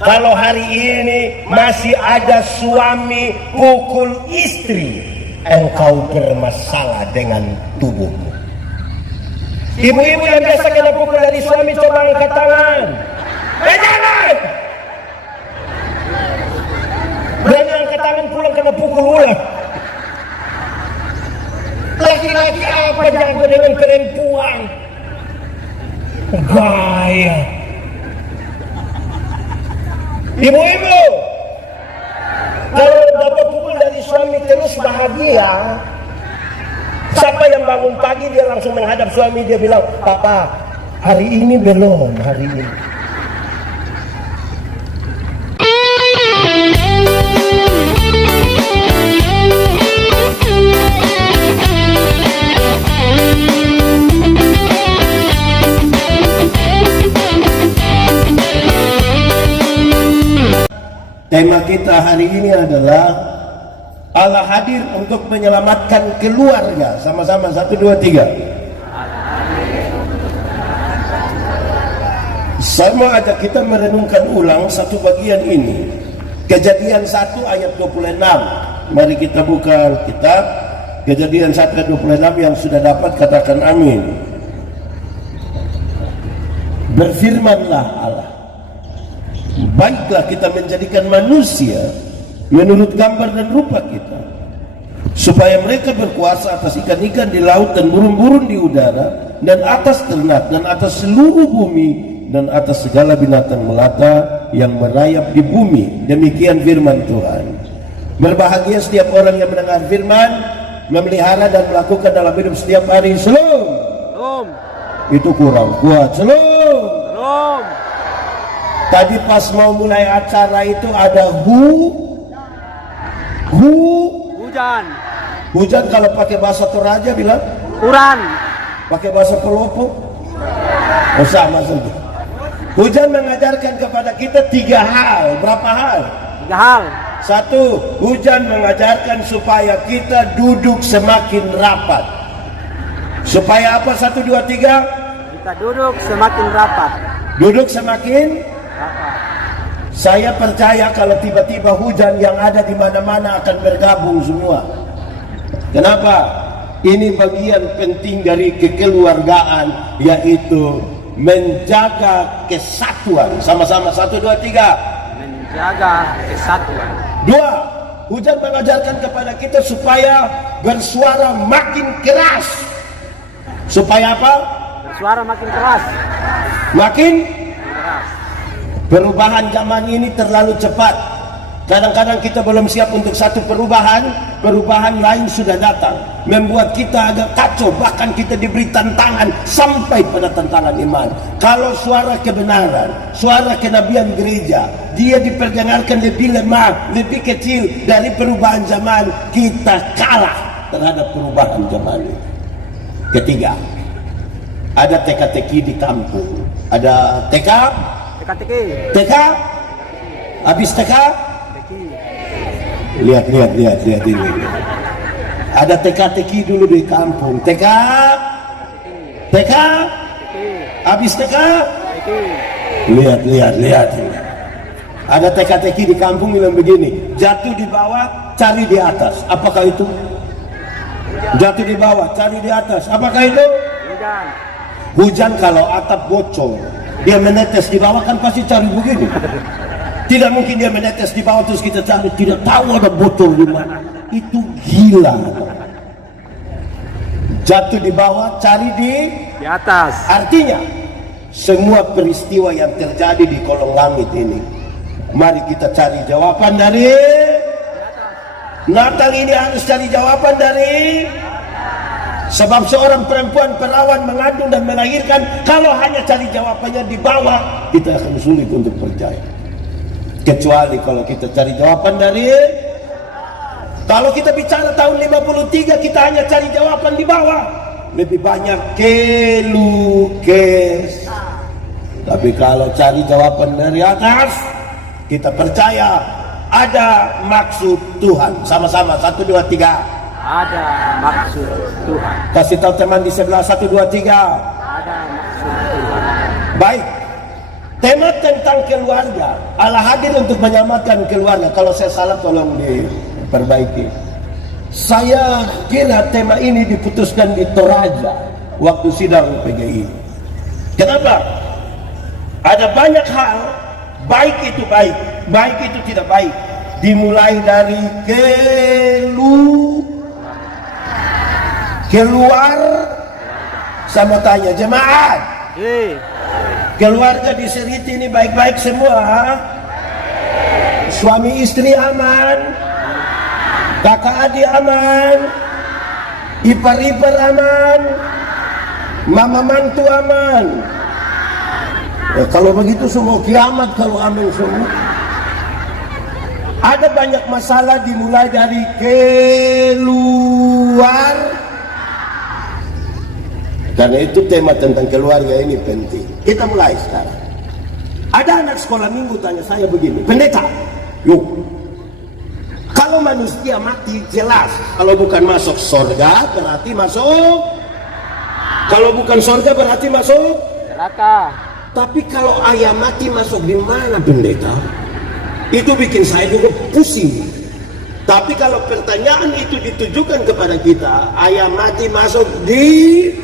Kalau hari ini masih ada suami pukul istri, engkau bermasalah dengan tubuhmu. Ibu-ibu yang biasa kena pukul dari suami, coba angkat tangan. Jangan! Berani angkat tangan, pulang kena pukul ulang. Laki-laki apa jago dengan perempuan? Gaya. Ibu-ibu, kalau dapat pukul dari suami terus bahagia. Siapa yang bangun pagi dia langsung menghadap suami, dia bilang, "Papa, hari ini belum, hari ini." Tema kita hari ini adalah Allah hadir untuk menyelamatkan keluarga. Sama-sama, 1, 2, 3. Saya mau ajak kita merenungkan ulang satu bagian ini. Kejadian 1 ayat 26. Mari kita buka kitab Kejadian 1 ayat 26. Yang sudah dapat katakan amin. Berfirmanlah Allah, baiklah kita menjadikan manusia menurut gambar dan rupa kita, supaya mereka berkuasa atas ikan-ikan di laut dan burung-burung di udara, dan atas ternak, dan atas seluruh bumi, dan atas segala binatang melata yang merayap di bumi. Demikian firman Tuhan. Berbahagia setiap orang yang mendengar firman, memelihara dan melakukan dalam hidup setiap hari. Shalom. Itu kurang kuat. Shalom. Tadi pas mau mulai acara itu ada hujan. Kalau pakai bahasa Toraja bilang uran. Pakai bahasa Pelopo sama saja. Hujan mengajarkan kepada kita 3 hal. Berapa hal? 3 hal. 1, hujan mengajarkan supaya kita duduk semakin rapat. Supaya apa? 1, 2, 3. Kita duduk semakin rapat. Duduk semakin rapat. Saya percaya kalau tiba-tiba hujan, yang ada di mana-mana akan bergabung semua. Kenapa? Ini bagian penting dari kekeluargaan, yaitu menjaga kesatuan. Sama-sama, 1, 2, 3. Menjaga kesatuan. 2, hujan mengajarkan kepada kita supaya bersuara makin keras. Supaya apa? Bersuara makin keras. Makin keras. Perubahan zaman ini terlalu cepat. Kadang-kadang kita belum siap untuk satu perubahan lain sudah datang, membuat kita agak kacau. Bahkan kita diberi tantangan sampai pada tantangan iman. Kalau suara kebenaran, suara kenabian gereja, dia diperdengarkan lebih lemah, lebih kecil dari perubahan zaman, kita kalah terhadap perubahan zaman ini. Ketiga, ada teka-teki di kampung. Ada TK, habis TK, lihat ini. Ada teka-teki dulu di kampung. TK, habis TK, lihat. Ada teka-teki di kampung bilang begini, jatuh di bawah, cari di atas. Apakah itu? Jatuh di bawah, cari di atas. Apakah itu? Hujan kalau atap bocor, dia menetes di bawah, kan pasti cari begini. Tidak mungkin dia menetes di bawah terus kita cari, tidak tahu ada botol di mana. Itu gila. Jatuh di bawah, cari di atas. Artinya semua peristiwa yang terjadi di kolong langit ini, mari kita cari jawaban dari Natal ini. Harus cari jawaban dari, sebab seorang perempuan perawan mengandung dan melahirkan. Kalau hanya cari jawabannya di bawah, kita akan sulit untuk percaya. Kecuali kalau kita cari jawaban dari, kalau kita bicara tahun 53, kita hanya cari jawaban di bawah, lebih banyak kelukes. Tapi kalau cari jawaban dari atas, kita percaya ada maksud Tuhan. Sama-sama, 1, 2, 3. Ada maksud Tuhan. Kasih tahu teman di sebelah, 1, 2, 3. Ada maksud Tuhan. Baik, tema tentang tentang keluarga. Allah hadir untuk menyelamatkan keluarga. Kalau saya salah tolong diperbaiki. Saya kira tema ini diputuskan di Toraja waktu sidang PGI. Kenapa? Ada banyak hal, baik itu baik, baik itu tidak baik. Dimulai dari keluar, sama tanya jemaat. Keluarga di Seriti ini baik-baik semua. Suami istri aman, kakak adik aman, ipar-ipar aman, mama mantu aman. Kalau begitu semua kiamat kalau aman semua. Ada banyak masalah dimulai dari keluar. Karena itu tema tentang keluarga ini penting. Kita mulai sekarang. Ada anak sekolah minggu tanya saya begini, pendeta, yuk, kalau manusia mati jelas, kalau bukan masuk surga berarti masuk, kalau bukan surga berarti masuk neraka. Tapi kalau ayam mati masuk di mana, pendeta? Itu bikin saya juga pusing. Tapi kalau pertanyaan itu ditujukan kepada kita, ayam mati masuk di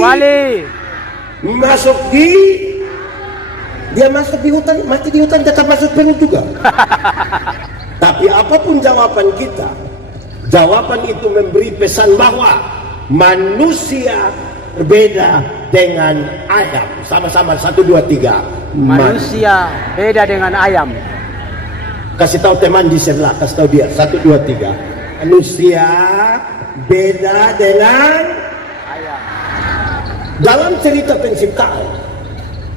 wali, dia masuk di hutan, mati di hutan tetap masuk penuh juga. Tapi apapun jawaban kita, jawaban itu memberi pesan bahwa manusia berbeda dengan ayam. Sama-sama 1, 2, 3. Manusia beda dengan ayam. Kasih tahu teman di sebelah, kasih tahu dia 1, 2, 3. Manusia beda dengan ayam. Dalam cerita penciptaan,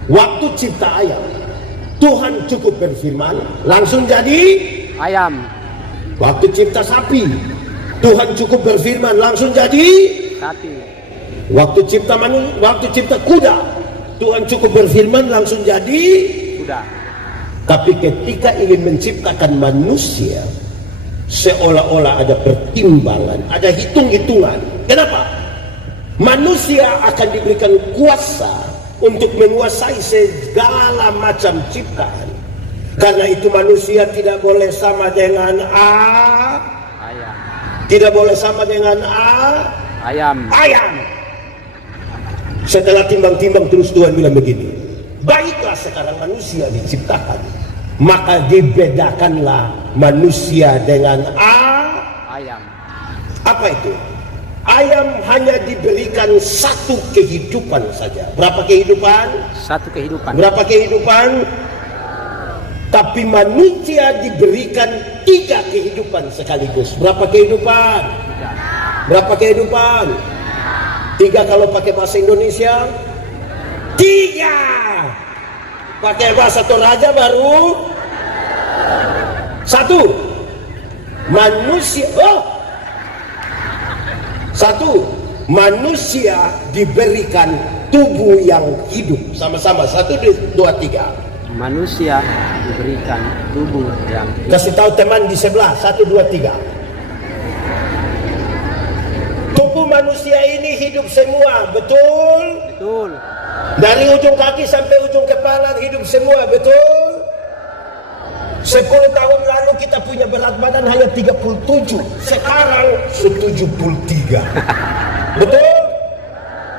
waktu cipta ayam, Tuhan cukup berfirman, langsung jadi ayam. Waktu cipta sapi, Tuhan cukup berfirman, langsung jadi sapi. Waktu cipta kuda, Tuhan cukup berfirman, langsung jadi kuda. Tapi ketika ingin menciptakan manusia, seolah-olah ada pertimbangan, ada hitung-hitungan. Kenapa? Manusia akan diberikan kuasa untuk menguasai segala macam ciptaan. Karena itu manusia tidak boleh sama dengan ayam. Tidak boleh sama dengan ayam. Setelah timbang-timbang terus Tuhan bilang begini, baiklah sekarang manusia diciptakan, maka dibedakanlah manusia dengan ayam. Apa itu? Ayam hanya diberikan satu kehidupan saja. Berapa kehidupan? Satu kehidupan. Berapa kehidupan? Tapi manusia diberikan 3 kehidupan sekaligus. Berapa kehidupan? 3. Berapa kehidupan? 3 kalau pakai bahasa Indonesia. 3. Pakai bahasa Toraja baru 1. Manusia. 1. Manusia diberikan tubuh yang hidup. Sama-sama 1, 2, 3. Manusia diberikan tubuh yang hidup. Kasih tahu teman di sebelah 1, 2, 3. Tubuh manusia ini hidup semua, betul? Betul. Dari ujung kaki sampai ujung kepala hidup semua, betul? 10 tahun lalu kita punya berat badan hanya 37, sekarang 73. Betul?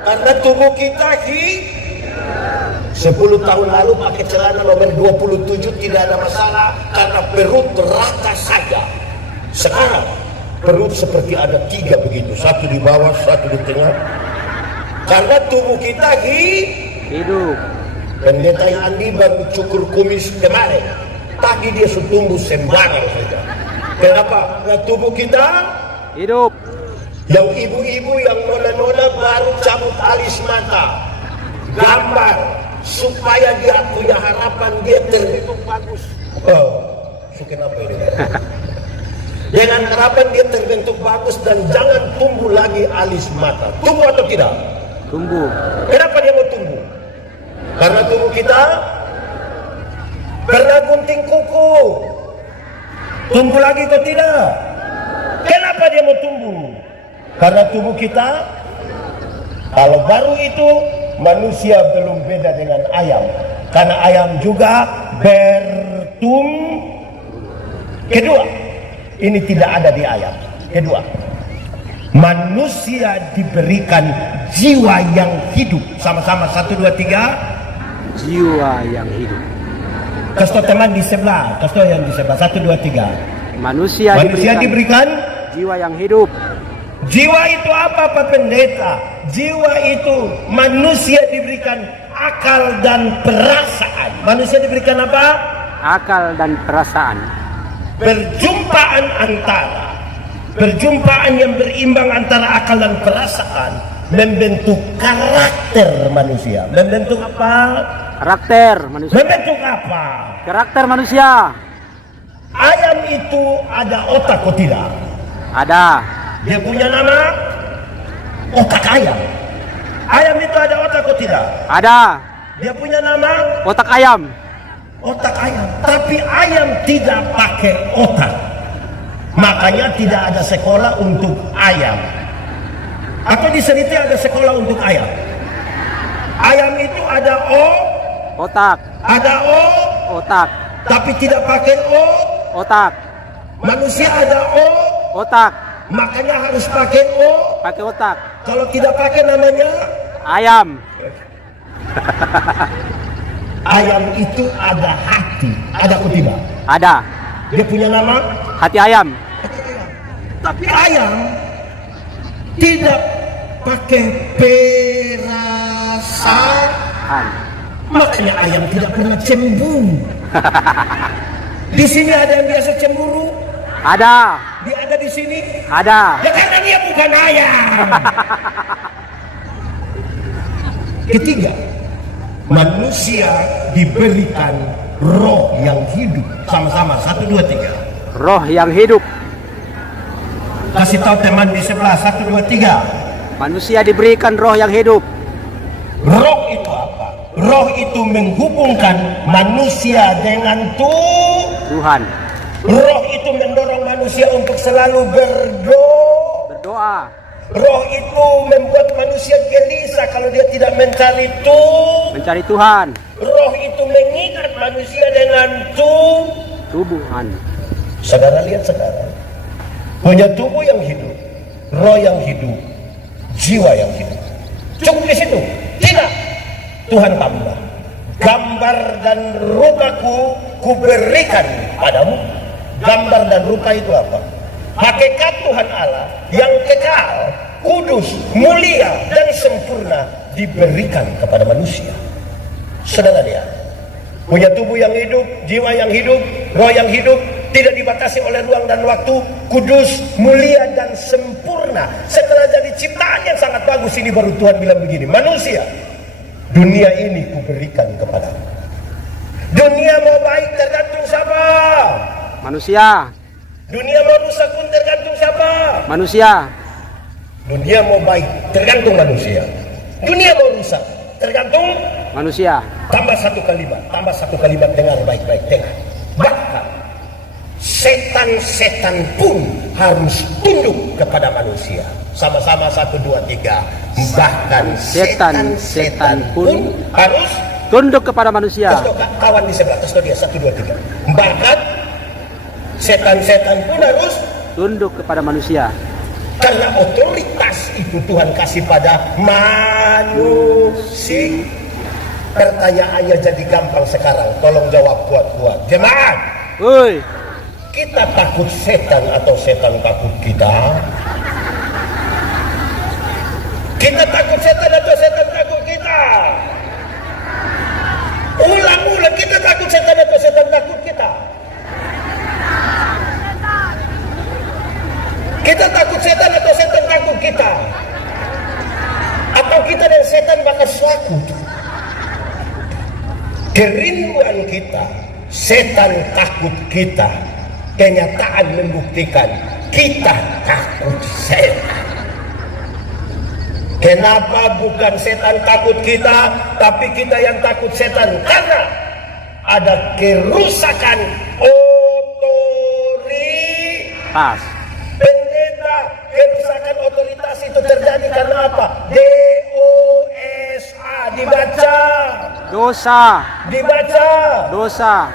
Karena tubuh kita 10 tahun lalu pakai celana nomor 27 tidak ada masalah karena perut rata saja. Sekarang perut seperti ada 3 begitu, 1 di bawah, 1 di tengah. Karena tubuh kita hidup. Pendeta Andi baru cukur kumis kemarin. Tadi dia tumbuh sembarang saja. Kenapa? Karena tubuh kita hidup. Yang ibu-ibu yang nona-nona baru cabut alis mata, gambar supaya dia punya harapan dia terbentuk bagus. Kenapa ini? Dengan harapan dia terbentuk bagus dan jangan tumbuh lagi alis mata. Tumbuh atau tidak? Tumbuh. Kenapa dia mau tumbuh? Karena tubuh kita pernah gunting kuku. Tumbuh lagi atau tidak? Kenapa dia mau tumbuh? Karena tubuh kita kalau baru itu manusia belum beda dengan ayam, karena ayam juga bertumbuh. Kedua, ini tidak ada di ayam. Kedua, manusia diberikan jiwa yang hidup. Sama-sama 1, 2, 3. Jiwa yang hidup. Kasih teman di sebelah, kasih yang di sebelah. 1, 2, 3. Manusia diberikan jiwa yang hidup. Jiwa itu apa Pak Pendeta? Jiwa itu manusia diberikan akal dan perasaan. Manusia diberikan apa? Akal dan perasaan. Perjumpaan yang berimbang antara akal dan perasaan membentuk karakter manusia. Membentuk apa? Karakter manusia. Membentuk apa? Karakter manusia. Ayam itu ada otak atau tidak? Ada. Dia punya nama otak ayam. Ayam itu ada otak atau tidak? Ada. Dia punya nama Otak ayam. otak ayam. Tapi ayam tidak pakai otak. Makanya tidak ada sekolah untuk ayam. Atau di Seriti ada sekolah untuk ayam. Ayam itu ada Otak. ada Otak. tapi tidak pakai Otak. Manusia ada Otak. makanya harus pakai Pakai otak. Kalau tidak pakai namanya Ayam. ayam itu ada hati, ada atau tidak? Ada. Dia punya nama Hati ayam. tapi ayam tidak pakai perasaan. Makanya ayam tidak pernah cemburu. Di sini ada yang biasa cemburu? Ada. Dia ada di sini? Ada. Ya karena dia bukan ayam. Ketiga, manusia diberikan roh yang hidup. Sama-sama 1, 2, 3. Roh yang hidup. Kasih tahu teman di sebelah 1, 2, 3. Manusia diberikan roh yang hidup. Roh itu apa? Roh itu menghubungkan manusia dengan Tuhan. Roh itu mendorong manusia untuk selalu Berdoa. Roh itu membuat manusia gelisah kalau dia tidak mencari Mencari Tuhan. Roh itu mengikat manusia dengan Tubuhan. Saudara lihat sekarang, punya tubuh yang hidup, roh yang hidup, jiwa yang hidup. Cukup di situ? Tidak. Tuhan tambah. Gambar dan rupaku kuberikan padamu. Gambar dan rupa itu apa? Hakikat Tuhan Allah yang kekal, kudus, mulia, dan sempurna diberikan kepada manusia. Saudara lihat, punya tubuh yang hidup, jiwa yang hidup, roh yang hidup, tidak dibatasi oleh ruang dan waktu, kudus, mulia, dan sempurna. Setelah jadi ciptaan yang sangat bagus ini baru Tuhan bilang begini, manusia, dunia ini kuberikan kepadamu. Dunia mau baik tergantung siapa? Manusia. Dunia mau rusak pun tergantung siapa? Manusia. Dunia mau baik tergantung manusia. Dunia mau rusak tergantung Manusia. Tambah satu kalimat, dengar baik-baik, dengar. Bahkan setan-setan pun harus tunduk kepada manusia. Sama-sama 1, 2, 3. Bahkan setan-setan pun harus tunduk kepada manusia. Kawan di sebelah, kasih dia 1, 2, 3. Bahkan setan-setan pun harus tunduk kepada manusia. Karena otoritas itu Tuhan kasih pada manusia. Pertanyaannya jadi gampang sekarang. Tolong jawab kuat-kuat. Jemaat. Woi. Kita takut setan atau setan takut kita? Kita takut setan atau setan takut kita? Ulang-ulang, kita takut setan atau setan takut kita? Kita takut setan atau setan takut kita? Atau kita dan setan bakal suatu? Kerinduan kita, setan takut kita. Kenyataan membuktikan kita takut setan. Kenapa bukan setan takut kita, tapi kita yang takut setan? Karena ada kerusakan otoritas. Pendeta, kerusakan otoritas itu terjadi karena apa? DOSA, Dosa. Dibaca. Dosa.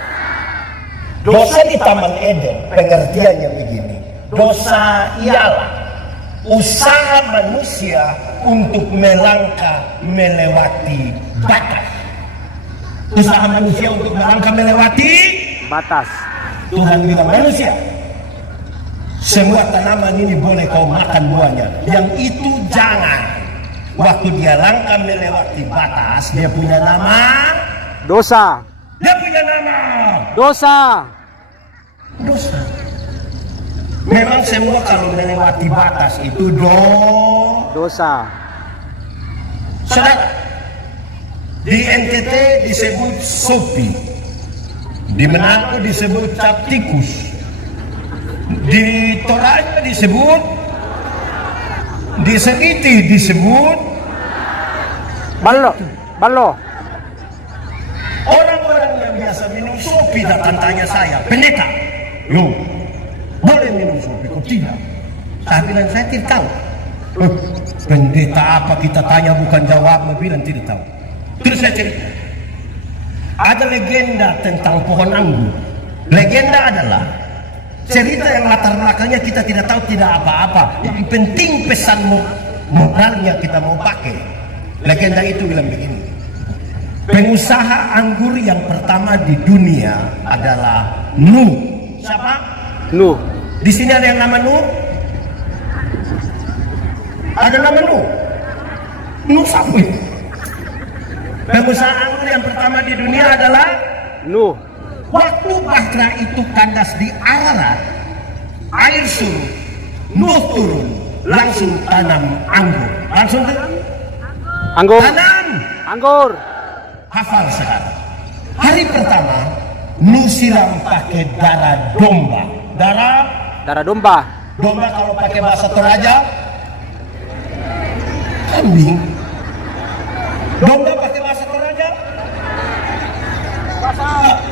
Dosa di Taman Eden pengertiannya begini. Dosa ialah usaha manusia untuk melangkah melewati batas. Usaha manusia untuk melangkah melewati Batas. Tuhan bilang manusia, semua tanaman ini boleh kau makan buahnya, yang itu jangan. Waktu dia langkah melewati batas, dia punya nama. Dosa. Dia punya nama. Dosa. Dosa. Memang semua kalau melewati batas itu Dosa. Saudara, di NTT disebut sopi, di Manado disebut cap tikus, di Toraja disebut, di Seriti disebut Balo. Balo. orang-orang yang biasa minum sopi datang tanya saya, pendeta, yo, boleh minum sopi? Kok tidak? Saya bilang saya tidak tahu. Pendeta apa kita tanya bukan jawab, bilang tidak tahu. Terus saya cerita, ada legenda tentang pohon anggur. Legenda adalah cerita yang latar belakangnya kita tidak tahu, tidak apa-apa. Yang penting pesan moralnya kita mau pakai. Legenda itu bilang begini, pengusaha anggur yang pertama di dunia adalah Nuh. Siapa? Nuh. Di sini ada yang nama Nuh? Ada nama Nuh? Nuh siapa? Pengusaha anggur yang pertama di dunia adalah Nuh. waktu Bahtera itu kandas di Ararat, air surut, Nuh turun, langsung tanam anggur. Langsung Anggur. tanam. Anggur. Hafal sekarang. Hari pertama, Nuh siram pakai darah domba. Darah domba. Domba kalau pakai bahasa Toraja, kambing. Domba pakai bahasa Toraja,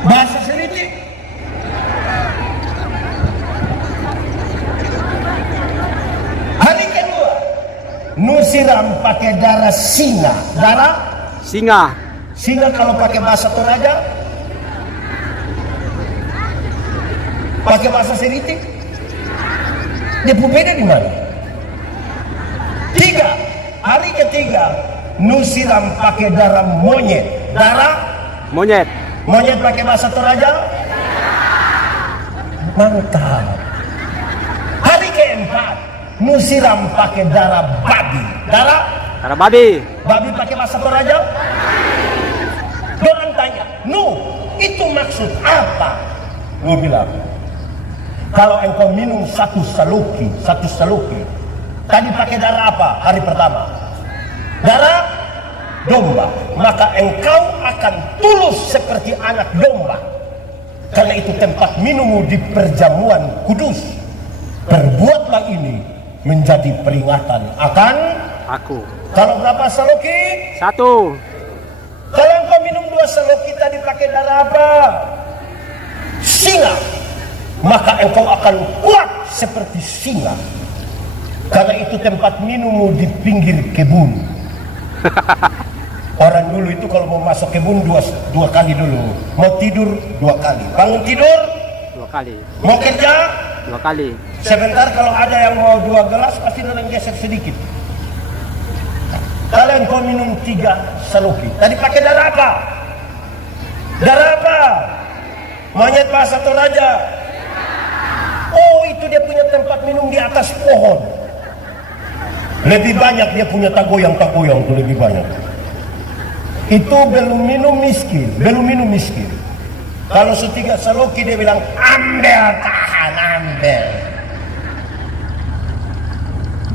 bahasa Seriti. Hari kedua, Nuh siram pakai darah singa. Darah Singa. singa kalau pakai bahasa Toraja, pakai bahasa Seriti, dia berbeda di mana? Tiga, hari ketiga, Nuh siram pakai darah monyet. Darah Monyet. monyet pakai bahasa Toraja. Mantap. Hari keempat, Nuh siram pakai darah babi. Darah Darah babi. babi pakai bahasa Toraja. Orang tanya, Nuh, itu maksud apa? Nuh bilang, kalau engkau minum satu saluki, tadi pakai darah apa hari pertama? Darah domba. Maka engkau akan tulus seperti anak domba. Karena itu tempat minummu di perjamuan kudus. Perbuatlah ini menjadi peringatan akan Aku. Kalau berapa saluki? 1. Kalau engkau minum 2 saluki tadi pakai darah apa? Singa. Maka engkau akan kuat seperti singa. Karena itu tempat minummu di pinggir kebun. Orang dulu itu kalau mau masuk kebun dua kali dulu. Mau tidur 2 kali. Bangun tidur 2 kali. mau kerja 2 kali. sebentar. Kalau ada yang mau 2 gelas pasti orang geser sedikit. Kalian kau minum 3 saluki. Tadi pakai darah apa? Darah apa? Monyet bahasa Toraja. Oh, itu dia punya tempat minum di atas pohon. Lebih banyak dia punya tagoyang-tagoyang itu lebih banyak. Itu belum minum miskin, Kalau 3 saluki dia bilang ambil, tahan, ambil.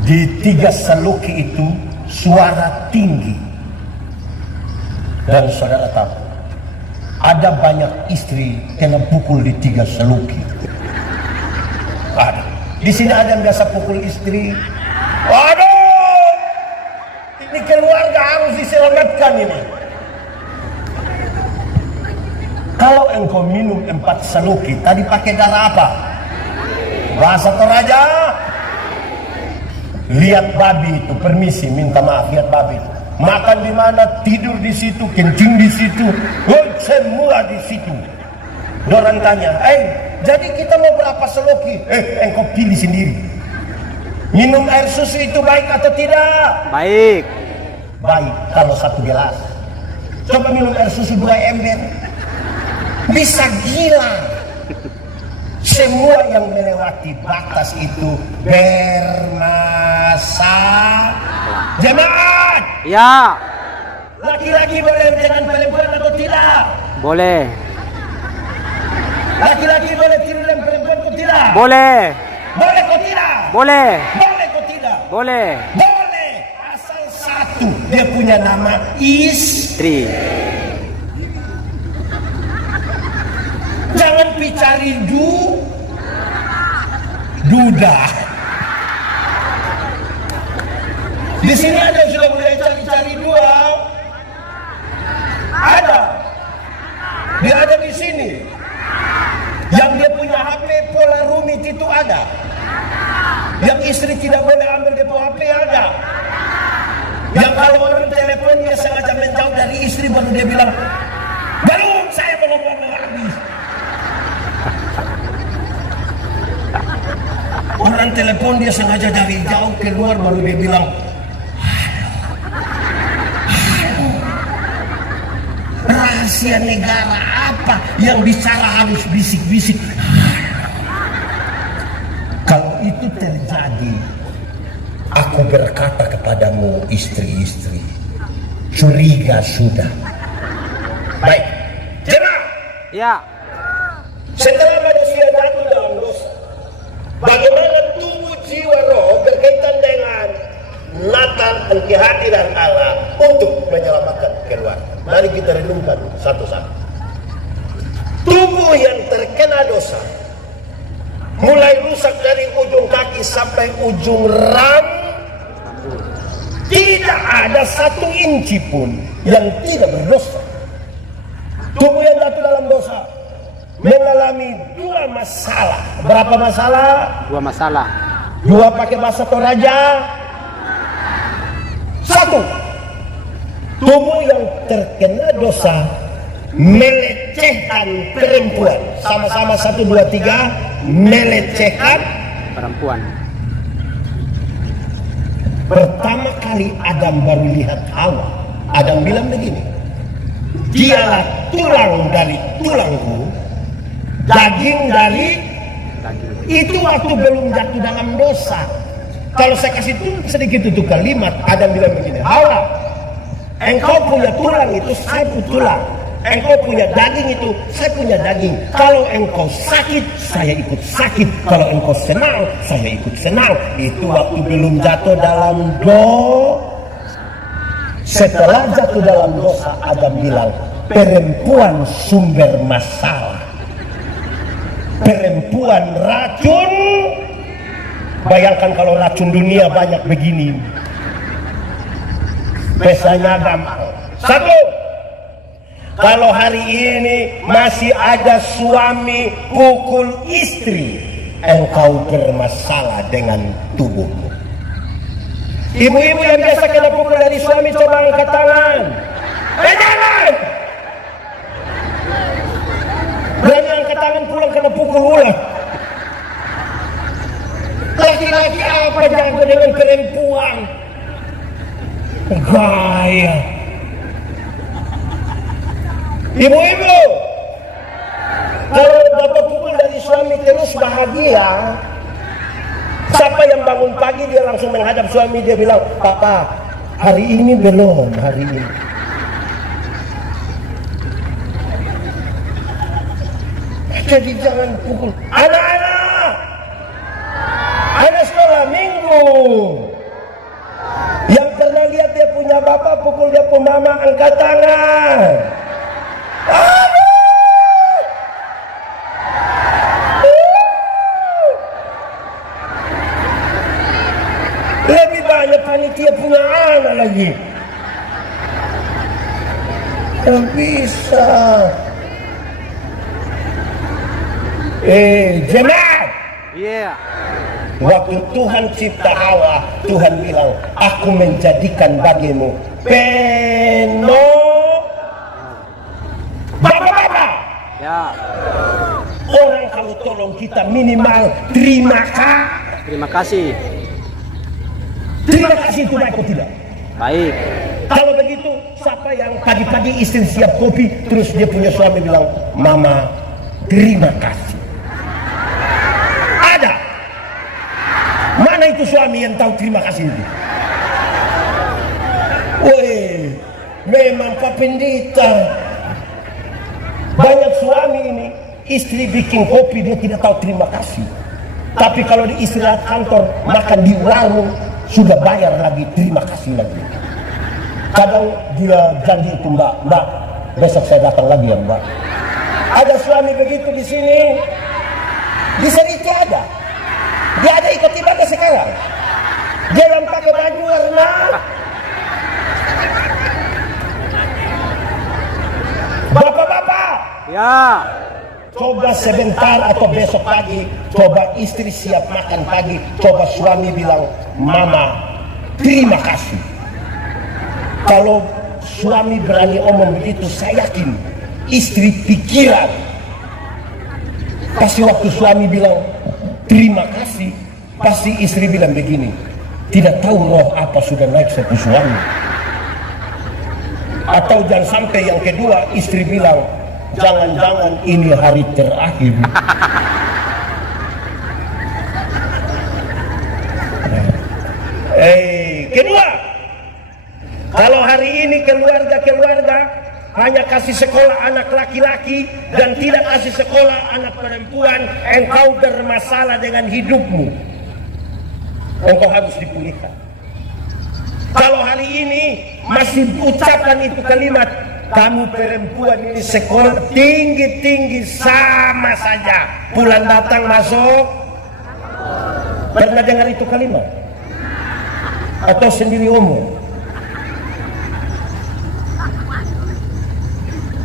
Di 3 saluki itu suara tinggi. Dan saudara tahu, ada banyak istri kena pukul di 3 saluki. Ada. Di sini ada yang biasa pukul istri. Waduh, ini keluarga harus diselamatkan ini. Kalau engkau minum 4 saluki, tadi pakai darah apa? Bahasa Toraja. Lihat babi itu, permisi, minta maaf, lihat babi itu. makan di mana, tidur di situ, kencing di situ, semua di situ. Orang tanya, jadi kita mau berapa seloki? Engkau pilih sendiri. Minum air susu itu baik atau tidak? Baik. Baik kalau 1 gelas. Coba minum air susu 2 ember. Bisa gila. Semua yang melewati batas itu bermasalah. Jemaat. Ya. Laki-laki boleh dengan perempuan atau tidak? Boleh. Laki-laki boleh tidur dengan perempuan atau tidak? Boleh. Boleh atau tidak? Boleh. Boleh atau tidak? Boleh. Boleh. Asal satu, dia punya nama istri. Jangan cari duda. Di sini ada yang sudah mulai cari dua. Ada. Dia ada di sini. Yang dia punya HP pola rumit itu ada. Yang istri tidak boleh ambil dia HP ada. Yang kalau orang telepon dia sengaja menjauh dari istri baru dia bilang, belum saya belum ngomong habis. Orang telepon dia sengaja dari jauh keluar baru dia bilang, rahasia negara apa yang bicara harus bisik-bisik. Kalau itu terjadi, aku berkata kepadamu istri-istri, curiga sudah. Baik, jemaah. Ya. Setelah manusia jatuh dalam dosa, bagaimana tubuh jiwa roh berkaitan dengan Natal dan kehadiran Allah untuk menyelamatkan keluarga. Mari kita renungkan satu-satu. Tubuh yang terkena dosa mulai rusak dari ujung kaki sampai ujung tidak ada 1 inci pun yang tidak berdosa. Tubuh yang jatuh dalam dosa mengalami 2 masalah. Berapa masalah? 2 masalah. 2 pakai bahasa Toraja. 1, tubuh yang terkena dosa melecehkan perempuan. Sama-sama 1, 2, 3. Melecehkan Perempuan. Pertama kali Adam baru lihat Hawa, Adam bilang begini, dialah tulang dari tulangku, daging dari itu waktu belum jatuh dalam dosa. Kalau saya kasih sedikit itu kalimat, Adam bilang begini, Hawa, engkau punya tulang itu, saya punya tulang. Engkau punya daging itu, saya punya daging. Kalau engkau sakit, saya ikut sakit. Kalau engkau senang, saya ikut senang. Itu waktu belum jatuh dalam dosa. Setelah jatuh dalam dosa, Adam bilang, perempuan sumber masalah. Perempuan racun. Bayangkan kalau racun dunia banyak begini. Pesanya gampang. 1, kalau hari ini masih ada suami pukul istri, engkau bermasalah dengan tubuhmu. Ibu-ibu yang biasa kena pukul dari suami, coba angkat tangan. Jangan! Berani angkat tangan pulang kena pukul ulang. Laki-laki apa jago dengan perempuan? Gaya. Ibu-ibu, kalau dapat pukul dari suami terus bahagia. Siapa yang bangun pagi dia langsung menghadap suami, dia bilang, Papa, hari ini belum, hari ini. Jadi jangan pukul. Anak-anak, ada sekolah minggu. Yang pernah lihat dia punya bapak pukul dia punya mama, angkat tangan. Lebih banyak panitia punya anak lagi. Tak bisa. Jemaat. Iya. Waktu Tuhan cipta Hawa, Tuhan bilang, aku menjadikan bagimu Peno. Bapak-bapak. Ya. Orang kalau tolong kita minimal terima kasih. Terima kasih. Terima kasih itu baik atau tidak? Baik. Kalau begitu, siapa yang pagi-pagi istri siap kopi, terus dia punya suami bilang, Mama, terima kasih. Ada? Mana itu suami yang tahu terima kasih itu? Woi, memang Pak Pendeta. Banyak suami ini, istri bikin kopi, dia tidak tahu terima kasih. Tapi kalau di istirahat kantor, makan di warung, sudah bayar lagi, terima kasih lagi. Kadang dia janji itu, Mbak, besok saya datang lagi ya Mbak. Ada suami begitu di sini, di Seriti ada. Dia ada ikut ibadah sekarang. Dia yang pakai baju warna. Bapak-bapak, Ya. coba sebentar atau besok pagi, coba istri siap makan pagi, coba suami bilang, Mama, terima kasih. Kalau suami berani omong begitu, saya yakin istri pikiran. Pasti waktu suami bilang, terima kasih, pasti istri bilang begini, tidak tahu roh apa sudah naik satu suami. Atau jangan sampai yang kedua, istri bilang, jangan-jangan ini hari terakhir. Kedua, kalau hari ini keluarga hanya kasih sekolah anak laki-laki dan tidak kasih sekolah anak perempuan, engkau bermasalah dengan hidupmu. Engkau harus dipulihkan. Kalau hari ini masih ucapan itu kalimat, kamu perempuan ini sekolah tinggi-tinggi sama saja, bulan datang masuk. Pernah dengar itu kalimat? Atau sendiri omong?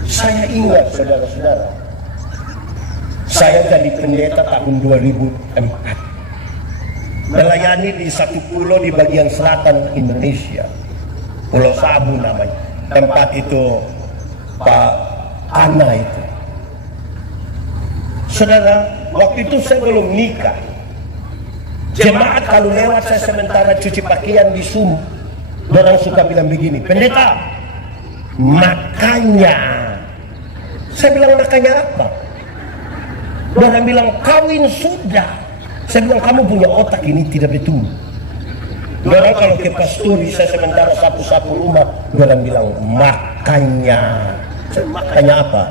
Saya ingat saudara-saudara, saya jadi pendeta tahun 2004. Melayani di satu pulau di bagian selatan Indonesia, Pulau Sabu namanya. Tempat itu Pak Ana itu. Saudara, waktu itu saya belum nikah. Jemaat kalau lewat saya sementara cuci pakaian di sumur, orang suka bilang begini, Pendeta, makanya. Saya bilang makanya apa? Orang bilang kawin sudah. Saya bilang kamu punya otak ini tidak betul. Orang kalau ke pasturi saya sementara sapu-sapu rumah, orang bilang makanya. Makanya apa?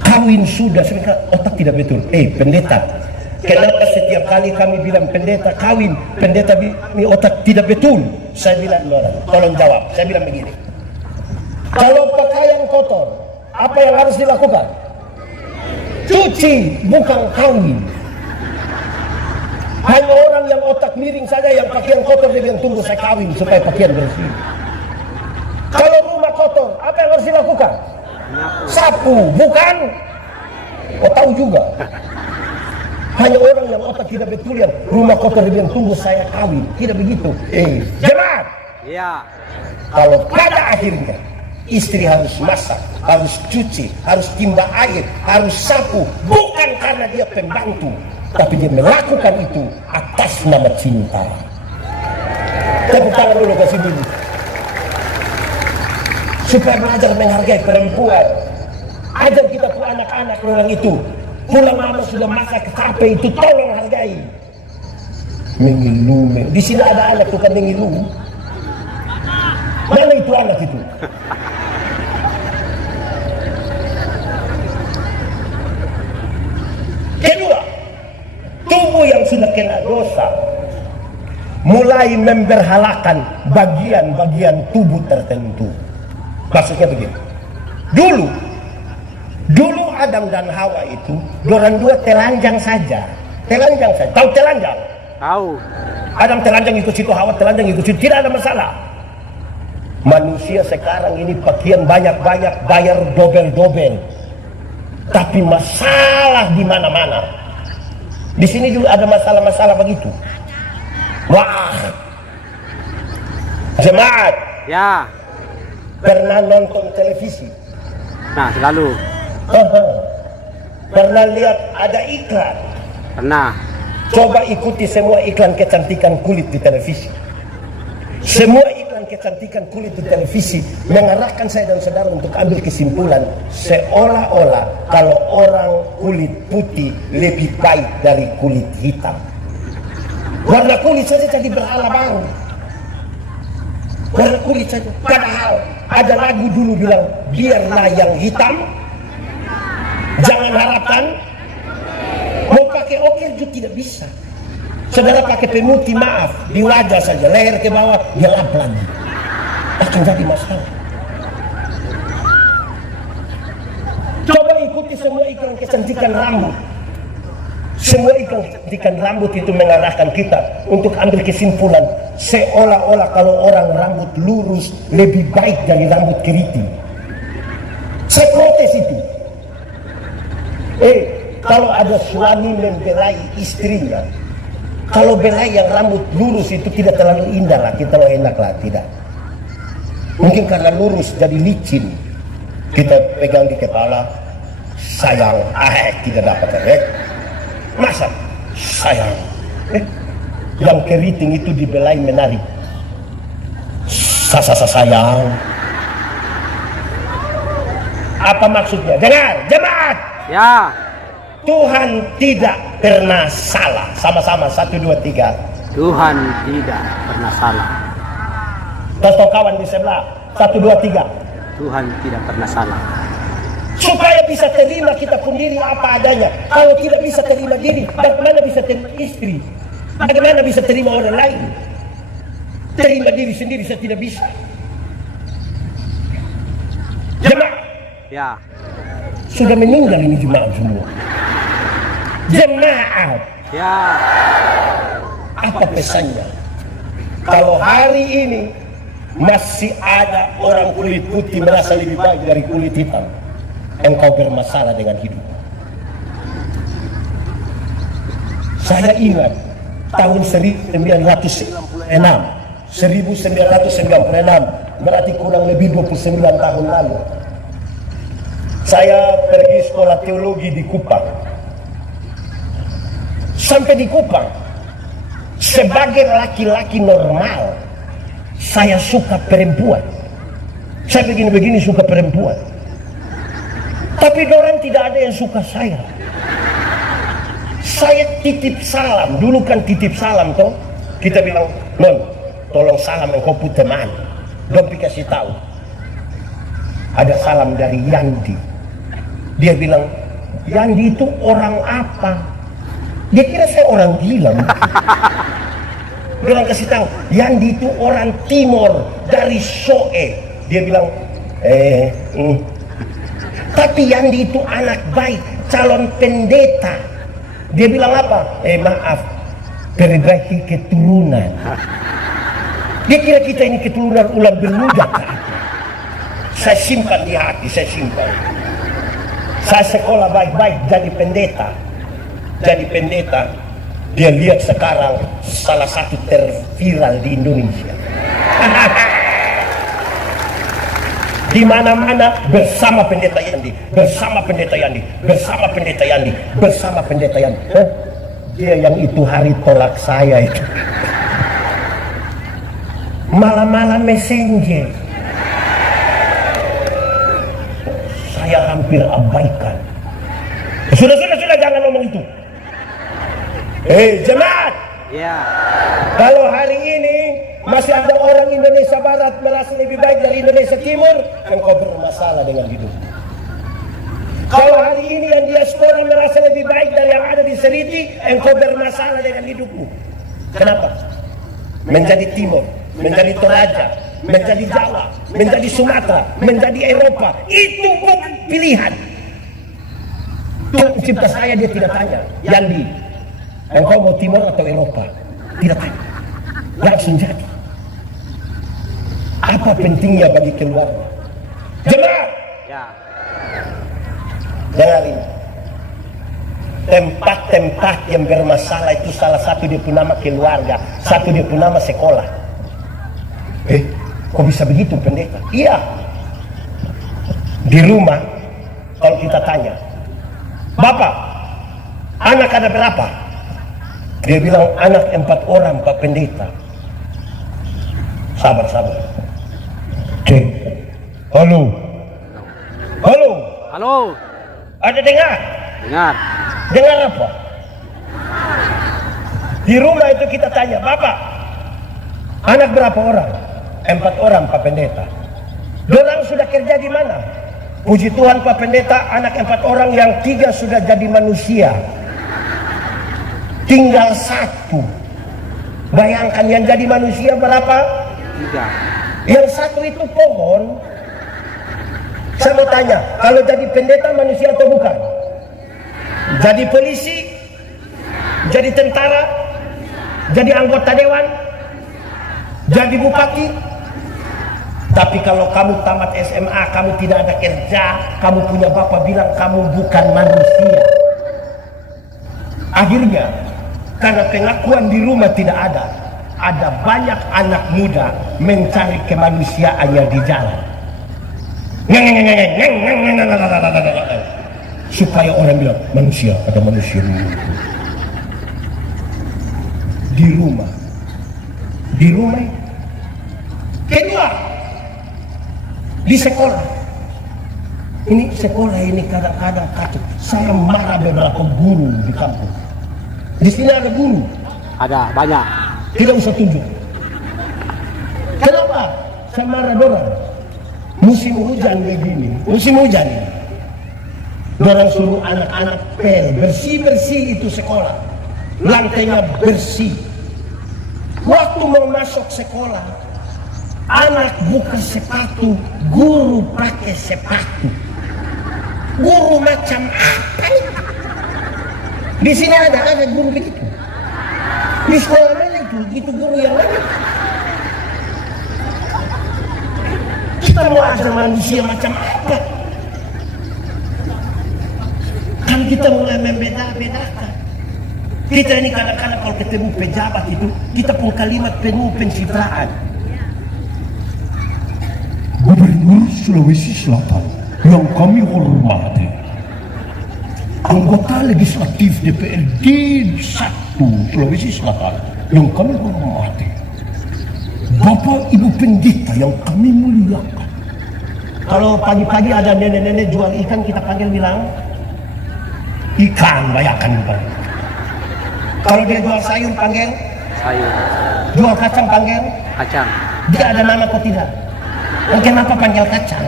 Kawin sudah. Saya bilang otak tidak betul. Pendeta, kenapa setiap kali kami bilang pendeta kawin, pendeta ini otak tidak betul? Saya bilang orang, tolong jawab. Saya bilang begini, kalau pakaian kotor, apa yang harus dilakukan? Cuci, bukan kawin. Hanya orang yang otak miring saja yang pakaian kotor dia bilang tunggu saya kawin supaya pakaian bersih. Kalau rumah kotor, apa yang harus dilakukan? Sapu, bukan? Oh tahu juga. Hanya orang yang otak tidak betul yang rumah kotor dia bilang tunggu saya kawin. Tidak begitu. Jemaat. Iya. Kalau pada akhirnya istri harus masak, harus cuci, harus timba air, harus sapu, bukan karena dia pembantu, tapi dia melakukan itu atas nama cinta. Tepuk tangan dulu kasih dulu. Supaya belajar menghargai perempuan. Ajar kita ke anak-anak orang itu. Pulang mama sudah masak capek itu tolong hargai. Mengilu. Di sini ada anak tukang mengilu. Mana itu anak itu? Kedua, tubuh yang sudah kena dosa mulai memberhalakan bagian-bagian tubuh tertentu. Maksudnya begini, dulu Adam dan Hawa itu dorang dua telanjang saja. Tahu telanjang? Tahu. Adam telanjang ikut situ, Hawa telanjang ikut situ, tidak ada masalah. Manusia sekarang ini pakaian banyak-banyak, bayar dobel-dobel, tapi masalah di mana-mana. Di sini juga ada masalah-masalah begitu. Wah, Jemaat, Ya. pernah nonton televisi? Nah, selalu. Pernah lihat ada iklan? Pernah. Coba ikuti semua iklan kecantikan kulit di televisi. Semua iklan kecantikan kulit di televisi mengarahkan saya dan saudara untuk ambil kesimpulan seolah-olah kalau orang kulit putih lebih baik dari kulit hitam. Warna kulit saja jadi berhala baru. Warna kulit saja. Padahal ada lagu dulu bilang biarlah yang hitam, jangan harapkan. Mau pakai oker juga tidak bisa. Saudara pakai pemutih, maaf, di wajah saja, leher ke bawah gelap lagi, akan jadi masalah. Coba ikuti semua iklan kecantikan rambut. Semua iklan kecantikan rambut itu mengarahkan kita untuk ambil kesimpulan seolah-olah kalau orang rambut lurus lebih baik dari rambut keriting. Saya protes itu. Kalau ada suami membelai istrinya, kalau belai yang rambut lurus itu tidak terlalu indah lah, kita lo enak lah, tidak. Mungkin karena lurus jadi licin, kita pegang di kepala, sayang, tidak dapat masa sayang. Yang keriting itu dibelai menarik, sayang. Apa maksudnya? Dengar, jemaat. Ya. Tuhan tidak pernah salah. Sama-sama 1, 2, 3. Tuhan tidak pernah salah. Contoh kawan di sebelah 1, 2, 3. Tuhan tidak pernah salah. Supaya bisa terima kita pun diri apa adanya. Kalau tidak bisa terima diri, bagaimana bisa terima istri? Bagaimana bisa terima orang lain? Terima diri sendiri saya tidak bisa. Jemaat. Ya. Sudah meninggal ini jemaat semua. Jemaat. Ya. Apa pesannya? Kalau hari ini masih ada orang kulit putih merasa lebih baik dari kulit hitam, engkau bermasalah dengan hidup. Saya ingat tahun 1996, berarti kurang lebih 29 tahun lalu. Saya pergi sekolah teologi di Kupang. Sampai di Kupang, sebagai laki-laki normal, saya suka perempuan. Saya begini-begini suka perempuan. Tapi orang tidak ada yang suka saya. Saya titip salam, dulu kan titip salam toh. Kita bilang, non, tolong salam engkau pun teman. Dong kasih tahu. Ada salam dari Yandi. Dia bilang, Yandi itu orang apa? Dia kira saya orang gila. Dia orang kasih tahu, Yandi itu orang Timor dari Soe. Dia bilang, tapi Yandi itu anak baik, calon pendeta. Dia bilang apa? Maaf, perbaiki keturunan. Dia kira kita ini keturunan ular bermuda. Saya simpan di hati, saya simpan. Saya sekolah baik-baik jadi pendeta. Dia lihat sekarang salah satu terviral di Indonesia. Di mana-mana bersama pendeta Yandi, bersama pendeta Yandi, bersama pendeta Yandi, bersama pendeta Yandi. Dia yang itu hari tolak saya itu. Malam-malam messenger. Saya hampir abaikan. Sudah, jangan ngomong itu. Jemaat. Ya. Kalau hari ini masih ada orang Indonesia Barat merasa lebih baik dari Indonesia Timur, engkau bermasalah dengan hidup. Kalau hari ini yang diaspora merasa lebih baik dari yang ada di Seriti, engkau bermasalah dengan hidupmu. Kenapa? Menjadi Timur, menjadi Toraja, menjadi Jawa, menjadi Sumatera, menjadi Eropa, itu bukan pilihan. Tuhan cipta saya, dia tidak tanya, Yandi, engkau mau Timur atau Eropa? Tidak tanya, langsung jadi. Apa pentingnya bagi keluarga? Jemaat, Ya. dengarin. Tempat-tempat yang bermasalah itu salah satu dia pun nama keluarga, satu dia pun nama sekolah. Kok bisa begitu pendeta? Iya. Di rumah kalau kita tanya, Bapak, anak ada berapa? Dia bilang anak 4 orang Pak Pendeta. Sabar. Cek. Halo. Ada dengar? Dengar apa? Di rumah itu kita tanya, Bapak, anak berapa orang? 4 orang Pak Pendeta. Dorang sudah kerja di mana? Puji Tuhan Pak Pendeta, anak 4 orang yang 3 sudah jadi manusia. Tinggal 1. Bayangkan yang jadi manusia berapa? 3. Yang 1 itu pohon. Saya mau tanya, kalau jadi pendeta manusia atau bukan? Jadi polisi? Jadi tentara? Jadi anggota dewan? Jadi bupati? Tapi kalau kamu tamat SMA, kamu tidak ada kerja, kamu punya bapak bilang kamu bukan manusia. Akhirnya, karena pengakuan di rumah tidak ada banyak anak muda mencari kemanusiaannya di jalan. Supaya orang bilang, manusia, ada manusia di rumah. Kedua, di sekolah. Ini sekolah ini kadang-kadang kacau. Saya marah beberapa guru di kampung. Di sini ada guru. Ada banyak. Tidak usah tunjuk. Kenapa? Saya marah dorang. Musim hujan begini. Dorang suruh anak-anak bersih-bersih itu sekolah. Lantainya bersih. Waktu mau masuk sekolah, anak buka sepatu, guru pakai sepatu. Guru macam apa ini? Di sini ada guru begitu. Di sekolah mana itu guru yang mana? Kita mau ajar manusia macam apa? Kan kita mulai membeda-bedakan. Kita ini kadang-kadang kalau ketemu pejabat itu, kita pun kalimat penuh pencitraan. Gubernur Sulawesi Selatan yang kami hormati, anggota legislatif DPRD 1 Sulawesi Selatan yang kami hormati, Bapak Ibu Pendeta yang kami muliakan. Kalau pagi-pagi ada nenek-nenek jual ikan, kita panggil bilang ikan, bayangkan Pak. Kalau dia jual sayur panggil Sayur. Jual kacang panggil Kacang. dia ada nama kok tidak? Dan kenapa panggil kacang?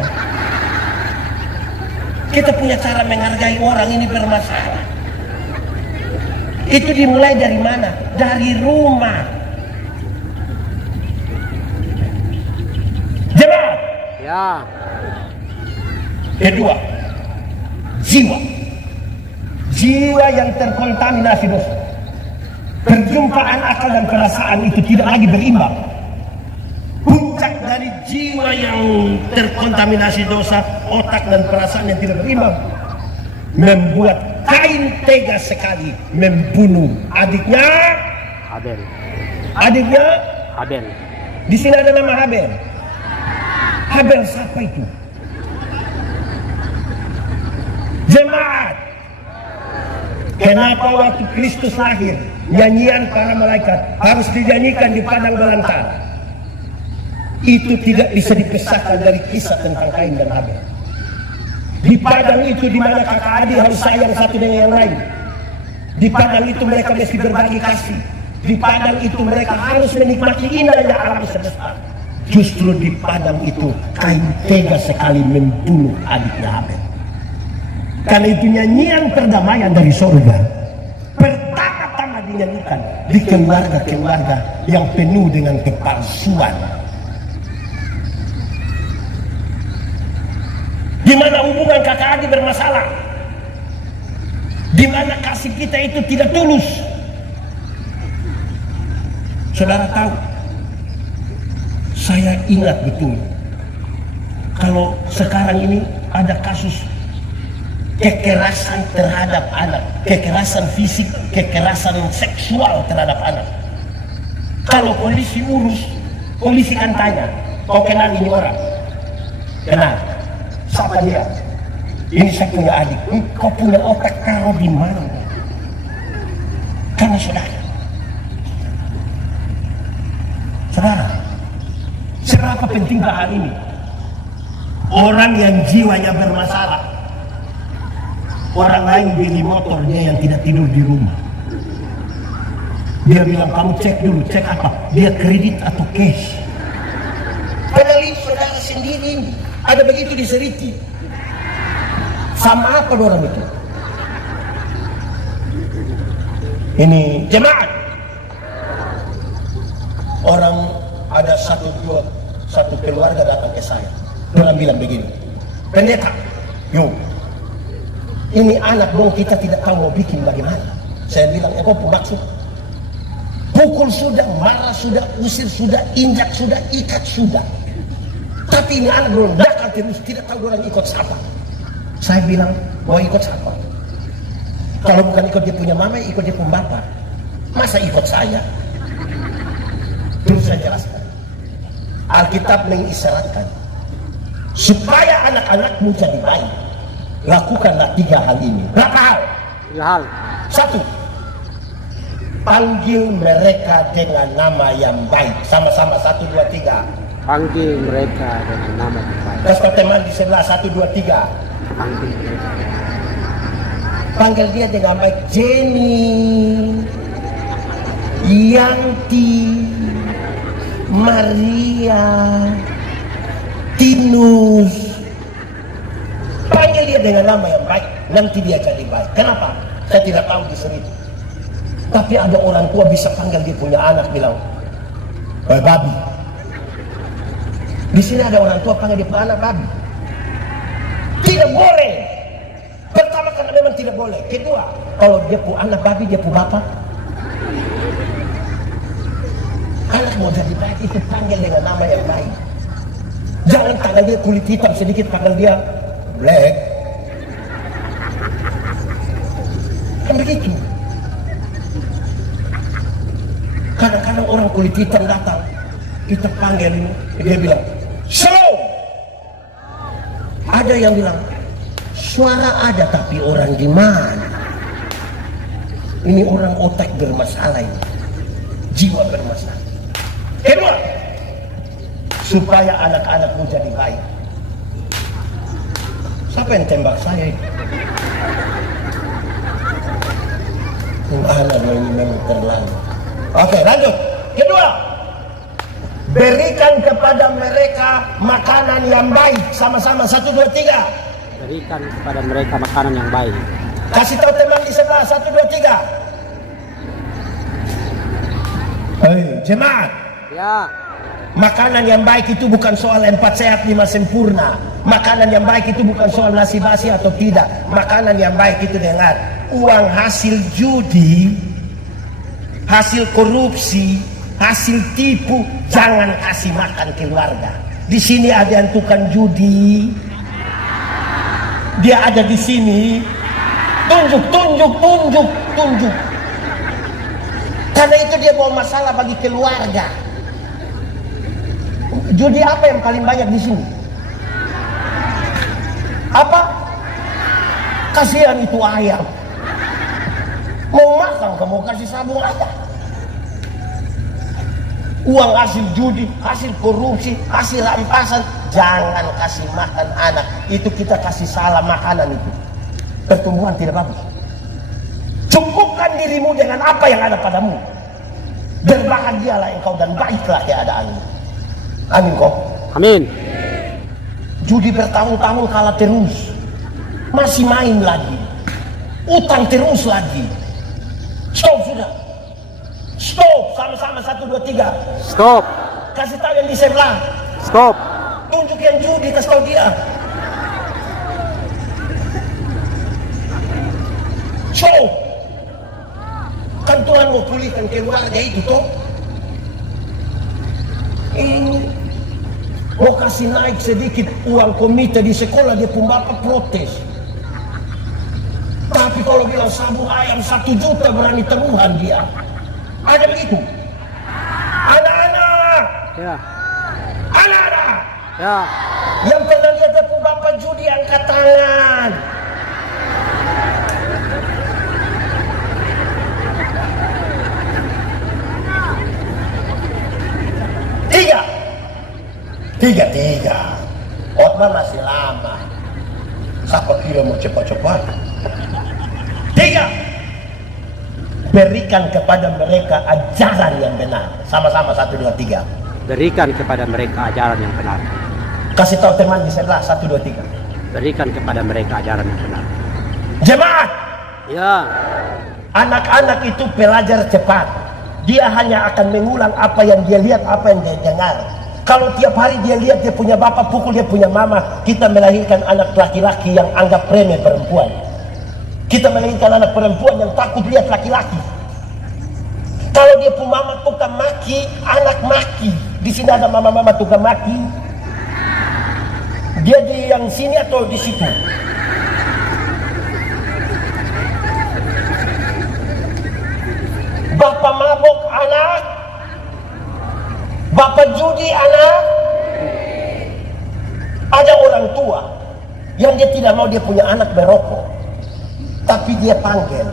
Kita punya cara menghargai orang ini bermasalah. Itu dimulai dari mana? Dari rumah. Jemaat. Ya. Kedua, jiwa yang terkontaminasi dosa. Perjumpaan akal dan perasaan itu tidak lagi berimbang. Puncak dari jiwa yang terkontaminasi dosa, otak dan perasaan yang tidak berimbang, membuat Kain tega sekali membunuh adiknya Habel. Di sini ada nama Habel. Habel siapa itu? Jemaat. Kenapa waktu Kristus lahir, nyanyian para malaikat harus dinyanyikan di padang belantara? Itu tidak bisa dipisahkan dari kisah tentang Kain dan Habel. Di padang itu di mana kakak adik harus sayang satu dengan yang lain. Di padang itu mereka mesti berbagi kasih. Di padang itu mereka harus menikmati indahnya alam semesta. Justru di padang itu Kain tega sekali membunuh adiknya Habel. Karena itu nyanyian perdamaian dari surga pertama-tama dinyanyikan di keluarga-keluarga yang penuh dengan kepalsuan, di mana hubungan kakak adik bermasalah, di mana kasih kita itu tidak tulus. Saudara tahu, saya ingat betul kalau sekarang ini ada kasus kekerasan terhadap anak, kekerasan fisik, kekerasan seksual terhadap anak. Kalau polisi urus, Polisi kan tanya, kau kenal ini orang? Kenal. Siapa dia? Ini saya punya adik. Kau punya otak taruh di mana? Karena saudara. Saudara, seberapa penting hal ini? Orang yang jiwanya bermasalah, orang lain beli motornya yang tidak tidur di rumah. Dia bilang, kamu cek dulu, cek apa? Dia kredit atau cash? Padahal itu saudara sendiri, ada begitu di Seriti. Sama apa orang itu? Ini jemaat. Orang ada satu keluarga datang ke saya. Orang bilang begini, pendeta, yo, ini anak dong kita tidak tahu mau bikin bagaimana. Saya bilang, kau maksud? Pukul sudah, marah sudah, usir sudah, injak sudah, ikat sudah. Tapi ini anak belum dakal terus, tidak tahu orang ikut siapa. Saya bilang, mau ikut siapa? Kalau bukan ikut dia punya mama, ikut dia punya bapak. Masa ikut saya? Terus saya jelaskan. Alkitab mengisyaratkan, supaya anak-anakmu jadi baik, lakukanlah 3 hal ini. Berapa hal? 3 hal. 1. Panggil mereka dengan nama yang baik. Sama-sama 1, 2, 3. Panggil mereka dengan nama yang baik. Kasih teman di sebelah 1, 2, 3. Panggil mereka. Panggil dia dengan baik. Jenny, Yanti, Maria, Tinus. Panggil dia dengan nama yang baik, nanti dia jadi baik. Kenapa? Saya tidak tahu di sini. Tapi ada orang tua bisa panggil dia punya anak, bilang, babi. Di sini ada orang tua panggil dia punya anak babi. Tidak boleh. Pertama, karena memang tidak boleh. Kedua, kalau dia punya anak babi, dia punya bapak. Anak mau jadi baik itu panggil dengan nama yang baik. Jangan panggil dia kulit hitam sedikit, panggil dia black. Kan begitu. Kadang-kadang orang kulit hitam datang, kita panggil, dia bilang, "Shalom." Ada yang bilang, suara ada tapi orang di mana? Ini orang otak bermasalah ini, jiwa bermasalah. Kedua, supaya anak-anakmu jadi baik. Siapa yang tembak saya ini? Anak ini memang terlalu. Oke, lanjut. Kedua, berikan kepada mereka makanan yang baik. Sama-sama 1, 2, 3. Berikan kepada mereka makanan yang baik. Kasih tahu teman di sebelah 1, 2, 3. Hei, jemaat. Ya. Makanan yang baik itu bukan soal 4 sehat 5 sempurna. Makanan yang baik itu bukan soal nasi basi atau tidak. Makanan yang baik itu dengan uang hasil judi, hasil korupsi, hasil tipu, jangan kasih makan keluarga. Di sini ada yang tukang judi. Dia ada di sini. Tunjuk. Karena itu dia bawa masalah bagi keluarga. Judi apa yang paling banyak di sini? Apa? Kasihan itu ayam. Mau makan, kamu kasih sabung apa? Uang hasil judi, hasil korupsi, hasil rampasan, jangan kasih makan anak. Itu kita kasih salah makanan itu. Pertumbuhan tidak bagus. Cukupkan dirimu dengan apa yang ada padamu. Berbahagialah engkau dan baiklah keadaanmu. Amin kok. Amin. Judi bertahun-tahun kalah terus. Masih main lagi. Utang terus lagi. Stop sudah. Stop. Sama-sama 1, 2, 3. Stop. Kasih tahu yang di sebelah. Stop. Tunjuk yang judi, kasih tahu dia. Stop. Kan Tuhan mau pulihkan keluarga itu toh. Ini mau kasih naik sedikit uang komite di sekolah, dia pun bapak protes. Tapi kalau bilang sabung ayam 1 juta berani temuhan dia. Ada begitu. Anak-anak, Ya. Anak-anak Ya. yang pernah lihat bapak judi angkat tangan. Tiga. Otman masih lama. Siapa kira mau cepat-cepat? 3. Berikan kepada mereka ajaran yang benar. Sama-sama 1, 2, 3. Berikan kepada mereka ajaran yang benar. Kasih tahu teman di sebelah 1, 2, 3. Berikan kepada mereka ajaran yang benar. Jemaat, Ya. anak-anak itu pelajar cepat. Dia hanya akan mengulang apa yang dia lihat, apa yang dia dengar. Kalau tiap hari dia lihat dia punya bapak pukul dia punya mama, kita melahirkan anak laki-laki yang anggap remeh perempuan. Kita melahirkan anak perempuan yang takut lihat laki-laki. Kalau dia punya mama tukang maki, anak maki. Di sini ada mama-mama tukang maki. Dia di yang sini atau di situ? Bapak mabok anak, bapak judi anak. Ada orang tua yang dia tidak mau dia punya anak berokok, tapi dia panggil,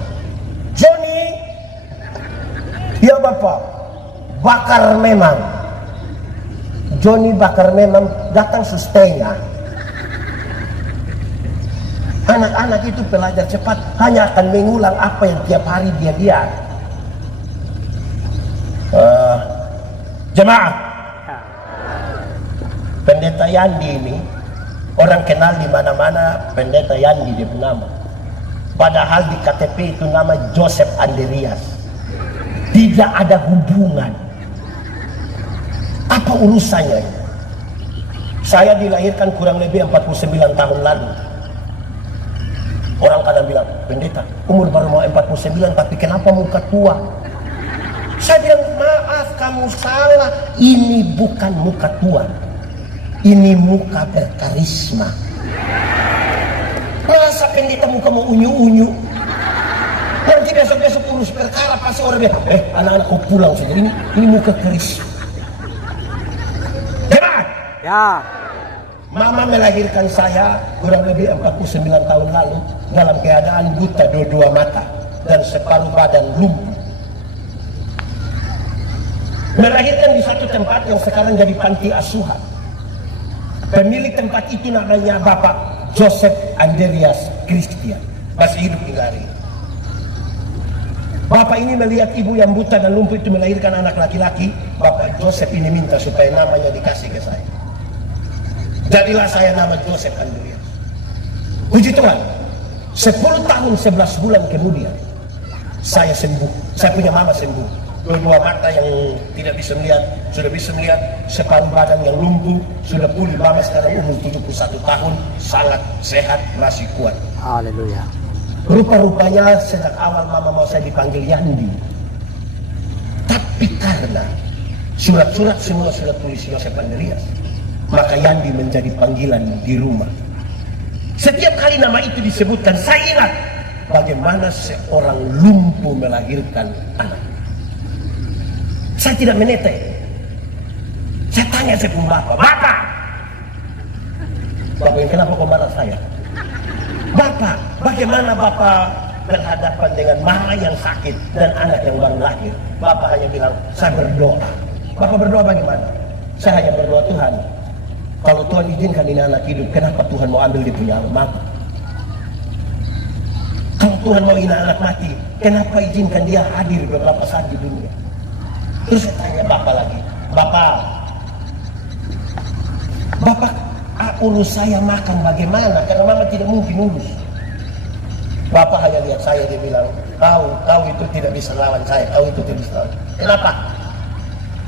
Johnny, ya bapak, bakar memang. Johnny bakar memang datang setengah. Anak-anak itu pelajar cepat hanya akan mengulang apa yang tiap hari dia lihat. Jemaah, Pendeta Yandi ini orang kenal di mana-mana. Pendeta Yandi dia nama. Padahal di KTP itu nama Joseph Andreas. Tidak ada hubungan. Apa urusannya ini? Saya dilahirkan kurang lebih 49 tahun lalu. Orang kadang bilang, pendeta, umur baru mau 49 tapi kenapa muka tua? Saya bilang, maaf kamu salah. Ini bukan muka tua. Ini muka berkarisma. Masa pendeta muka mau unyu-unyu? Nanti besok-besok urus perkara pasti orang bilang, anak-anak kau pulang saja. Ini muka karisma. Hebat! Ya. Mama melahirkan saya kurang lebih 49 tahun lalu dalam keadaan buta dua-dua mata dan separuh badan lumpuh. Melahirkan di satu tempat yang sekarang jadi panti asuhan. Pemilik tempat itu namanya Bapak Joseph Andreas Christian, masih hidup hingga hari ini. Bapak ini melihat ibu yang buta dan lumpuh itu melahirkan anak laki-laki. Bapak Joseph ini minta supaya namanya dikasih ke saya. Jadilah saya nama Joseph Andreas. Puji Tuhan, 10 tahun 11 bulan kemudian saya sembuh. Saya punya mama sembuh. Dua mata yang tidak bisa melihat sudah bisa melihat, separuh badan yang lumpuh sudah pulih. Mama sekarang umur 71 tahun, sangat sehat, masih kuat. Haleluya. Rupa-rupanya sejak awal mama mau saya dipanggil Yandi, tapi karena surat-surat semua sudah tulis Joseph Andreas, maka Yandi menjadi panggilan di rumah. Setiap kali nama itu disebutkan, saya ingat bagaimana seorang lumpuh melahirkan anak. Saya tidak menete. Saya tanya saya pun Bapak, ini kenapa kau marah saya? Bapak, bagaimana Bapak berhadapan dengan mama yang sakit dan anak yang baru lahir? Bapak hanya bilang, saya berdoa. Bapak berdoa bagaimana? Saya hanya berdoa, Tuhan, kalau Tuhan izinkan ini anak hidup, kenapa Tuhan mau ambil dia punya mama? Kalau Tuhan mau ini anak mati, kenapa izinkan dia hadir beberapa saat di dunia? Terus saya tanya Bapak lagi, Bapak urus saya makan bagaimana? Karena mama tidak mungkin urus. Bapak hanya lihat saya, dia bilang, kau itu tidak bisa lawan saya, kau itu tidak bisa lawan. Kenapa?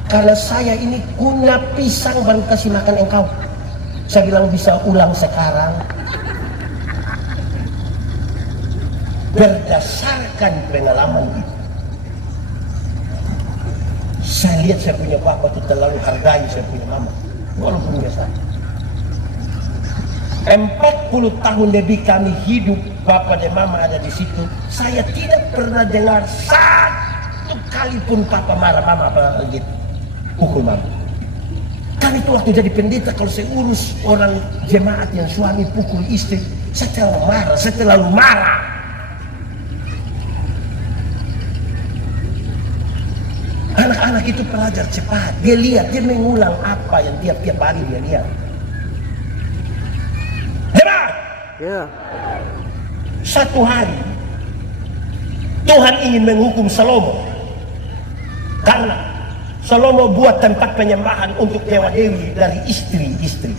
Karena saya ini guna pisang baru kasih makan engkau. Saya bilang bisa ulang sekarang. Berdasarkan pengalaman itu, saya lihat saya punya bapak itu terlalu hargai saya punya mama, walaupun biasa. 40 tahun lebih kami hidup, bapak dan mama ada di situ. Saya tidak pernah dengar satu kali pun papa marah mama apa gitu, pukul mama. Kami itu waktu jadi pendeta, kalau saya urus orang jemaat yang suami pukul istri, saya terlalu marah. Anak-anak itu pelajar cepat, dia lihat, dia mengulang apa yang tiap-tiap hari dia lihat. Jemaat, Ya. satu hari Tuhan ingin menghukum Salomo karena Salomo buat tempat penyembahan untuk dewa dewi dari istri-istri.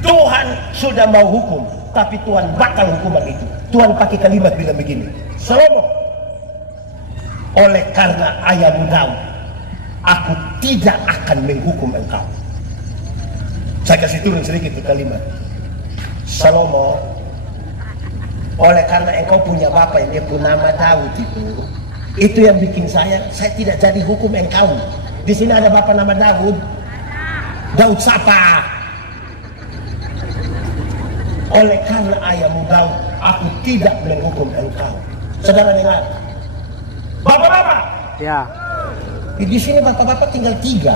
Tuhan sudah mau hukum, tapi Tuhan batal hukuman itu. Tuhan pakai kalimat bilang begini, Salomo, oleh karena ayahmu Daud, aku tidak akan menghukum engkau. Saya kasih turun sedikit itu kalimat. Salomo, oleh karena engkau punya bapak yang dia punya nama Daud itu yang bikin saya tidak jadi hukum engkau. Di sini ada bapak nama Daud. Daud siapa? Oleh karena ayahmu Daud, aku tidak menghukum engkau. Saudara dengar? Bapak-bapak. Ya. Di sini bapak-bapak tinggal 3.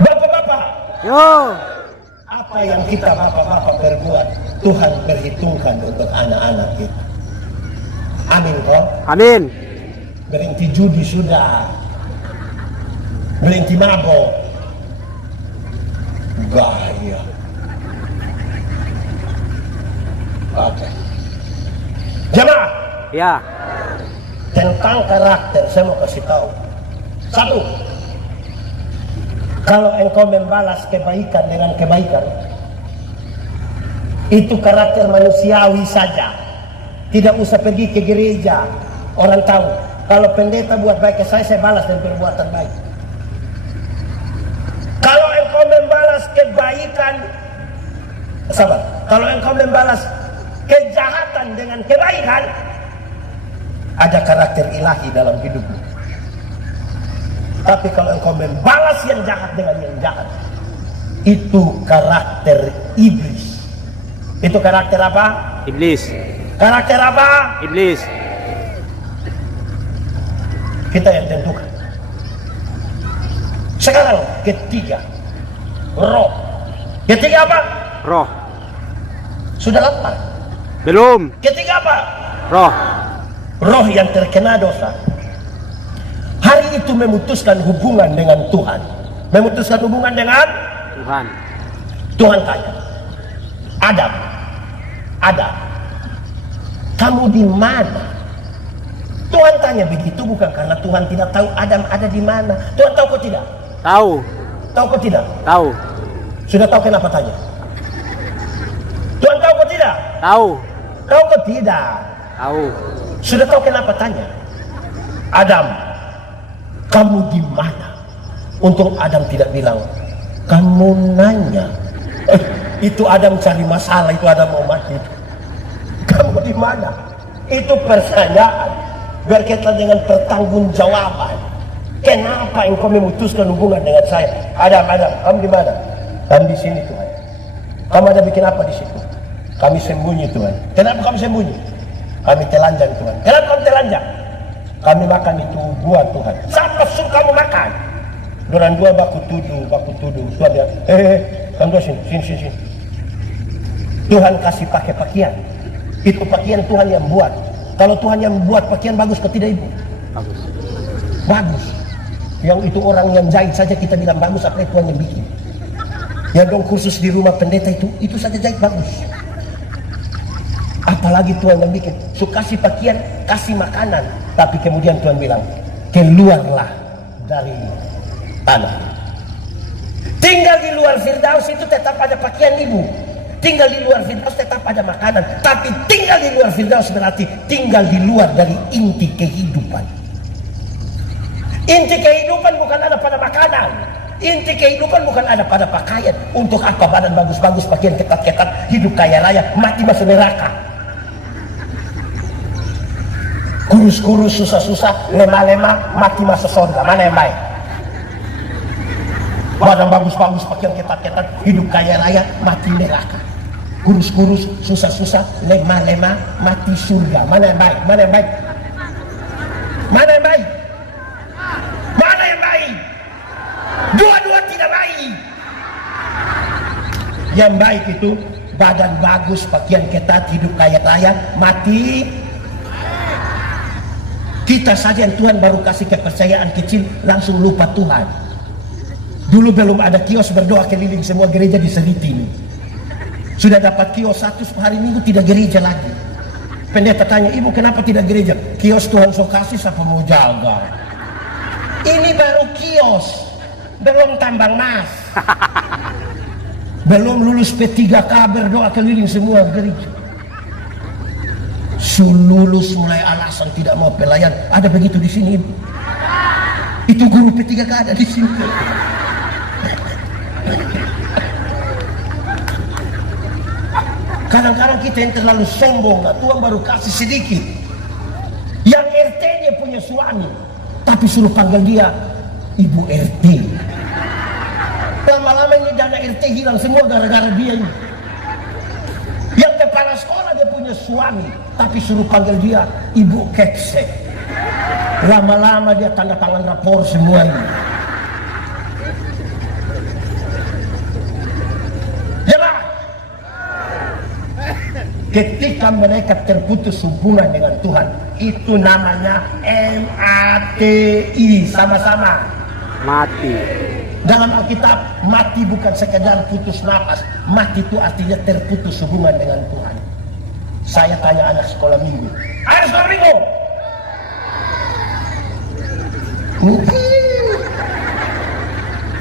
Bapak-bapak. Yo. Apa yang kita bapak-bapak berbuat, Tuhan perhitungkan untuk anak-anak kita. Amin kok. Amin. Berhenti judi sudah. Berhenti mabok. Bahaya. Oke. Jemaah. Ya. Tentang karakter saya mau kasih tahu. 1. Kalau engkau membalas kebaikan dengan kebaikan, itu karakter manusiawi saja. Tidak usah pergi ke gereja. Orang tahu. Kalau pendeta buat baik ke saya balas dengan perbuatan baik. Kalau engkau membalas kebaikan, sabar. Kalau engkau membalas kejahatan dengan kebaikan, ada karakter ilahi dalam hidupmu. Tapi kalau engkau membalas yang jahat dengan yang jahat, itu karakter iblis. Itu karakter apa? Iblis. Karakter apa? Iblis. Kita yang tentukan. Sekarang ketiga, roh. Ketiga apa? Roh. Sudah lapar. Belum. Ketiga apa? Roh. Roh yang terkena dosa. Hari itu memutuskan hubungan dengan Tuhan. Memutuskan hubungan dengan Tuhan. Tuhan tanya, Adam, kamu di mana? Tuhan tanya begitu bukan karena Tuhan tidak tahu Adam ada di mana. Tuhan tahu kok tidak? Tahu. Tahu kok tidak? Tahu. Sudah tahu kenapa tanya? Tuhan tahu kok tidak? Tahu. Tahu kok tidak? Tahu. Sudah tahu kenapa tanya? Adam, kamu di mana? Untung Adam tidak bilang, kamu nanya. Itu Adam cari masalah, itu Adam mau mati. Kamu di mana? Itu pertanyaan berkaitan dengan pertanggungjawaban. Kenapa engkau memutuskan hubungan dengan saya? Adam, kamu di mana? Kami di sini Tuhan. Kamu ada bikin apa di situ? Kami sembunyi Tuhan. Kenapa kamu sembunyi? Kami telanjang Tuhan. Kenapa kamu telanjang? Kami makan itu buah Tuhan. Siapa suruh kamu makan? Dorang dua baku tuduh. Tuhan bilang, kamu dua sini. Tuhan kasih pakai pakaian. Itu pakaian Tuhan yang buat. Kalau Tuhan yang buat pakaian bagus kok tidak ibu? Bagus. Yang itu orang yang jahit saja kita bilang bagus, apa Tuhan yang bikin? Yang dong kursus di rumah pendeta itu saja jahit bagus. Apalagi Tuhan yang bikin. So kasih pakaian, kasih makanan. Tapi kemudian Tuhan bilang, keluarlah dari tanah. Tinggal di luar Firdaus itu tetap ada pakaian ibu. Tinggal di luar Firdaus tetap ada makanan. Tapi tinggal di luar Firdaus berarti tinggal di luar dari inti kehidupan. Inti kehidupan bukan ada pada makanan. Inti kehidupan bukan ada pada pakaian. Untuk apa badan bagus-bagus, pakaian ketat-ketat, hidup kaya raya, mati masuk neraka. Kurus-kurus, susah-susah, lemah-lemah, mati masuk surga. Mana yang baik? Badan bagus-bagus, pakaian ketat-ketat, hidup kaya raya, mati neraka. Kurus-kurus, susah-susah, lemah-lemah, mati surga. Mana yang baik? Mana yang baik? Mana yang baik? Mana yang baik? Dua-dua tidak baik. Yang baik itu badan bagus, pakaian ketat, hidup kaya raya, mati. Kita saja yang Tuhan baru kasih kepercayaan kecil langsung lupa Tuhan. Dulu belum ada kios berdoa keliling semua gereja di Seliti ini. Sudah dapat kios 1 hari Minggu tidak gereja lagi. Pendeta tanya, ibu kenapa tidak gereja? Kios Tuhan so kasih siapa mau jaga? Ini baru kios, belum tambang emas. Belum lulus P3K berdoa keliling semua gereja. Lulus mulai alasan tidak mau pelayan. Ada begitu di sini. Itu guru P3K ada di sini. Kadang-kadang kita yang terlalu sombong. Tuhan baru kasih sedikit. Yang RT dia punya suami, tapi suruh panggil dia Ibu RT. Lama-lama ini dana RT hilang semua gara-gara dia ini. Yang kepala sekolah dia punya suami, tapi suruh panggil dia Ibu Kekse. Lama-lama dia tanda tangan rapor semua ini. Jelas. Ketika mereka terputus hubungan dengan Tuhan, itu namanya MATI, sama-sama Mati. Dalam Alkitab, mati bukan sekedar putus nafas. Mati itu artinya terputus hubungan dengan Tuhan. Saya tanya anak sekolah minggu. Anak sekolah minggu!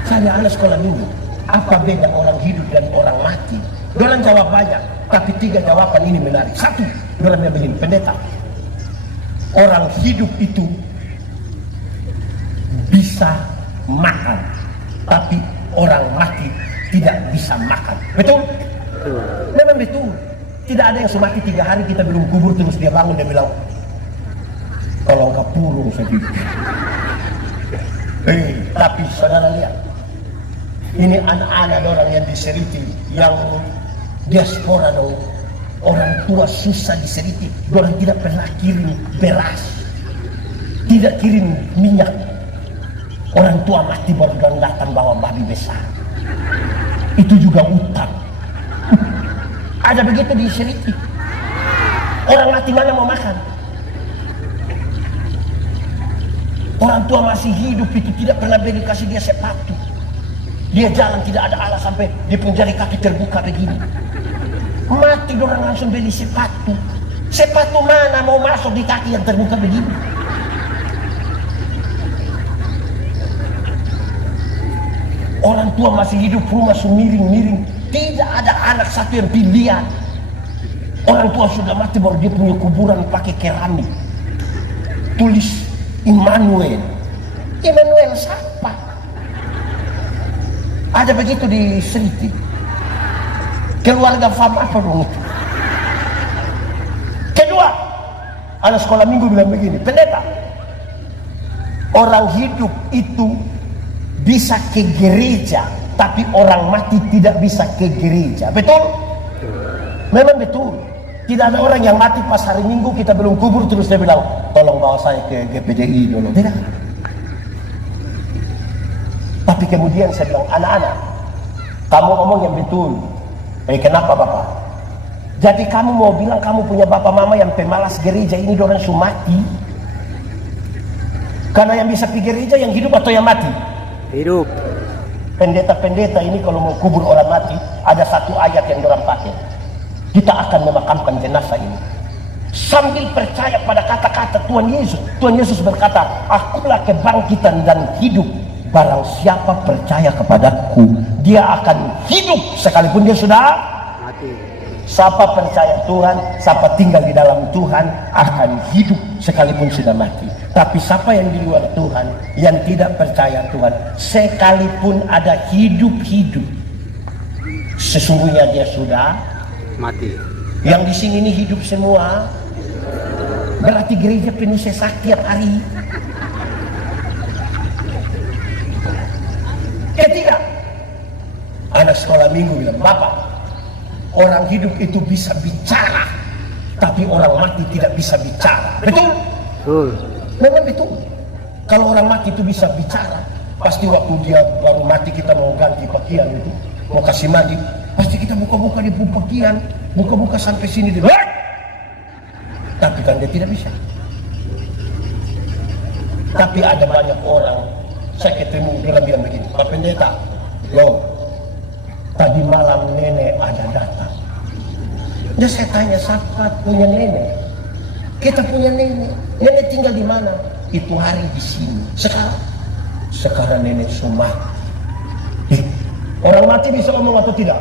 Saya anak sekolah minggu. Apa beda orang hidup dan orang mati? Dorang jawab banyak, tapi 3 jawaban ini menarik. 1, dorang begini, pendeta. Orang hidup itu bisa makan, tapi orang mati tidak bisa makan. Betul? Memang betul. Tidak ada yang semati 3 hari kita belum kubur terus dia bangun dia bilang, tolong kapurung sedikit. Tapi saudara lihat, ini anak-anak orang yang di Seriti, yang diaspora dong, orang tua susah di Seriti, orang tidak pernah kirim beras, tidak kirim minyak. Orang tua mati baru datang bawa babi besar. Itu juga utang. Ada begitu di Seriti. Orang mati mana mau makan? Orang tua masih hidup itu tidak pernah beli kasih dia sepatu. Dia jalan tidak ada alas sampai di penjari kaki terbuka begini. Mati orang langsung beli sepatu. Sepatu mana mau masuk di kaki yang terbuka begini? Orang tua masih hidup, rumah miring-miring, tidak ada anak satu yang pilihan. Orang tua sudah mati baru dia punya kuburan pakai keramik, tulis Immanuel. Immanuel siapa? Ada begitu di Seriti. Keluarga fam apa dong itu? Kedua, anak sekolah minggu bilang begini, pendeta, orang hidup itu bisa ke gereja, tapi orang mati tidak bisa ke gereja. Betul? Memang betul. Tidak ada orang yang mati pas hari Minggu kita belum kubur terus dia bilang, tolong bawa saya ke GPDI dulu. Tidak. Tapi kemudian saya bilang, anak-anak, kamu ngomong yang betul. Kenapa Bapak? Jadi kamu mau bilang kamu punya bapak mama yang pemalas gereja ini orang sumati? Karena yang bisa pergi gereja yang hidup atau yang mati? Hidup. Pendeta-pendeta ini kalau mau kubur orang mati, ada satu ayat yang orang pakai. Kita akan memakamkan jenazah ini sambil percaya pada kata-kata Tuhan Yesus. Tuhan Yesus berkata, akulah kebangkitan dan hidup. Barang siapa percaya kepadaku, dia akan hidup sekalipun dia sudah Mati. Siapa percaya Tuhan, siapa tinggal di dalam Tuhan akan hidup sekalipun sudah mati. Tapi siapa yang di luar Tuhan, yang tidak percaya Tuhan, sekalipun ada hidup-hidup, sesungguhnya dia sudah Mati. Yang di sini ini hidup semua, berarti gereja penuh sesak tiap hari. Ketiga, anak sekolah minggu bilang, Bapak, orang hidup itu bisa bicara, tapi orang mati tidak bisa bicara. Betul? Betul. Memang betul. Kalau orang mati itu bisa bicara, pasti waktu dia baru mati kita mau ganti pakaian itu, mau kasih mandi, Pasti kita buka-buka di pupakian, buka-buka sampai sini dulu. Tapi kan dia tidak bisa. Tapi ada banyak orang, saya ketemu dia bilang begini, Pak Pendeta, loh, tadi malam nenek ada datang. Dan saya tanya, siapa punya nenek? Kita punya nenek. Nenek tinggal di mana? Itu hari di sini. Sekarang nenek sudah mati. Orang mati bisa ngomong atau tidak?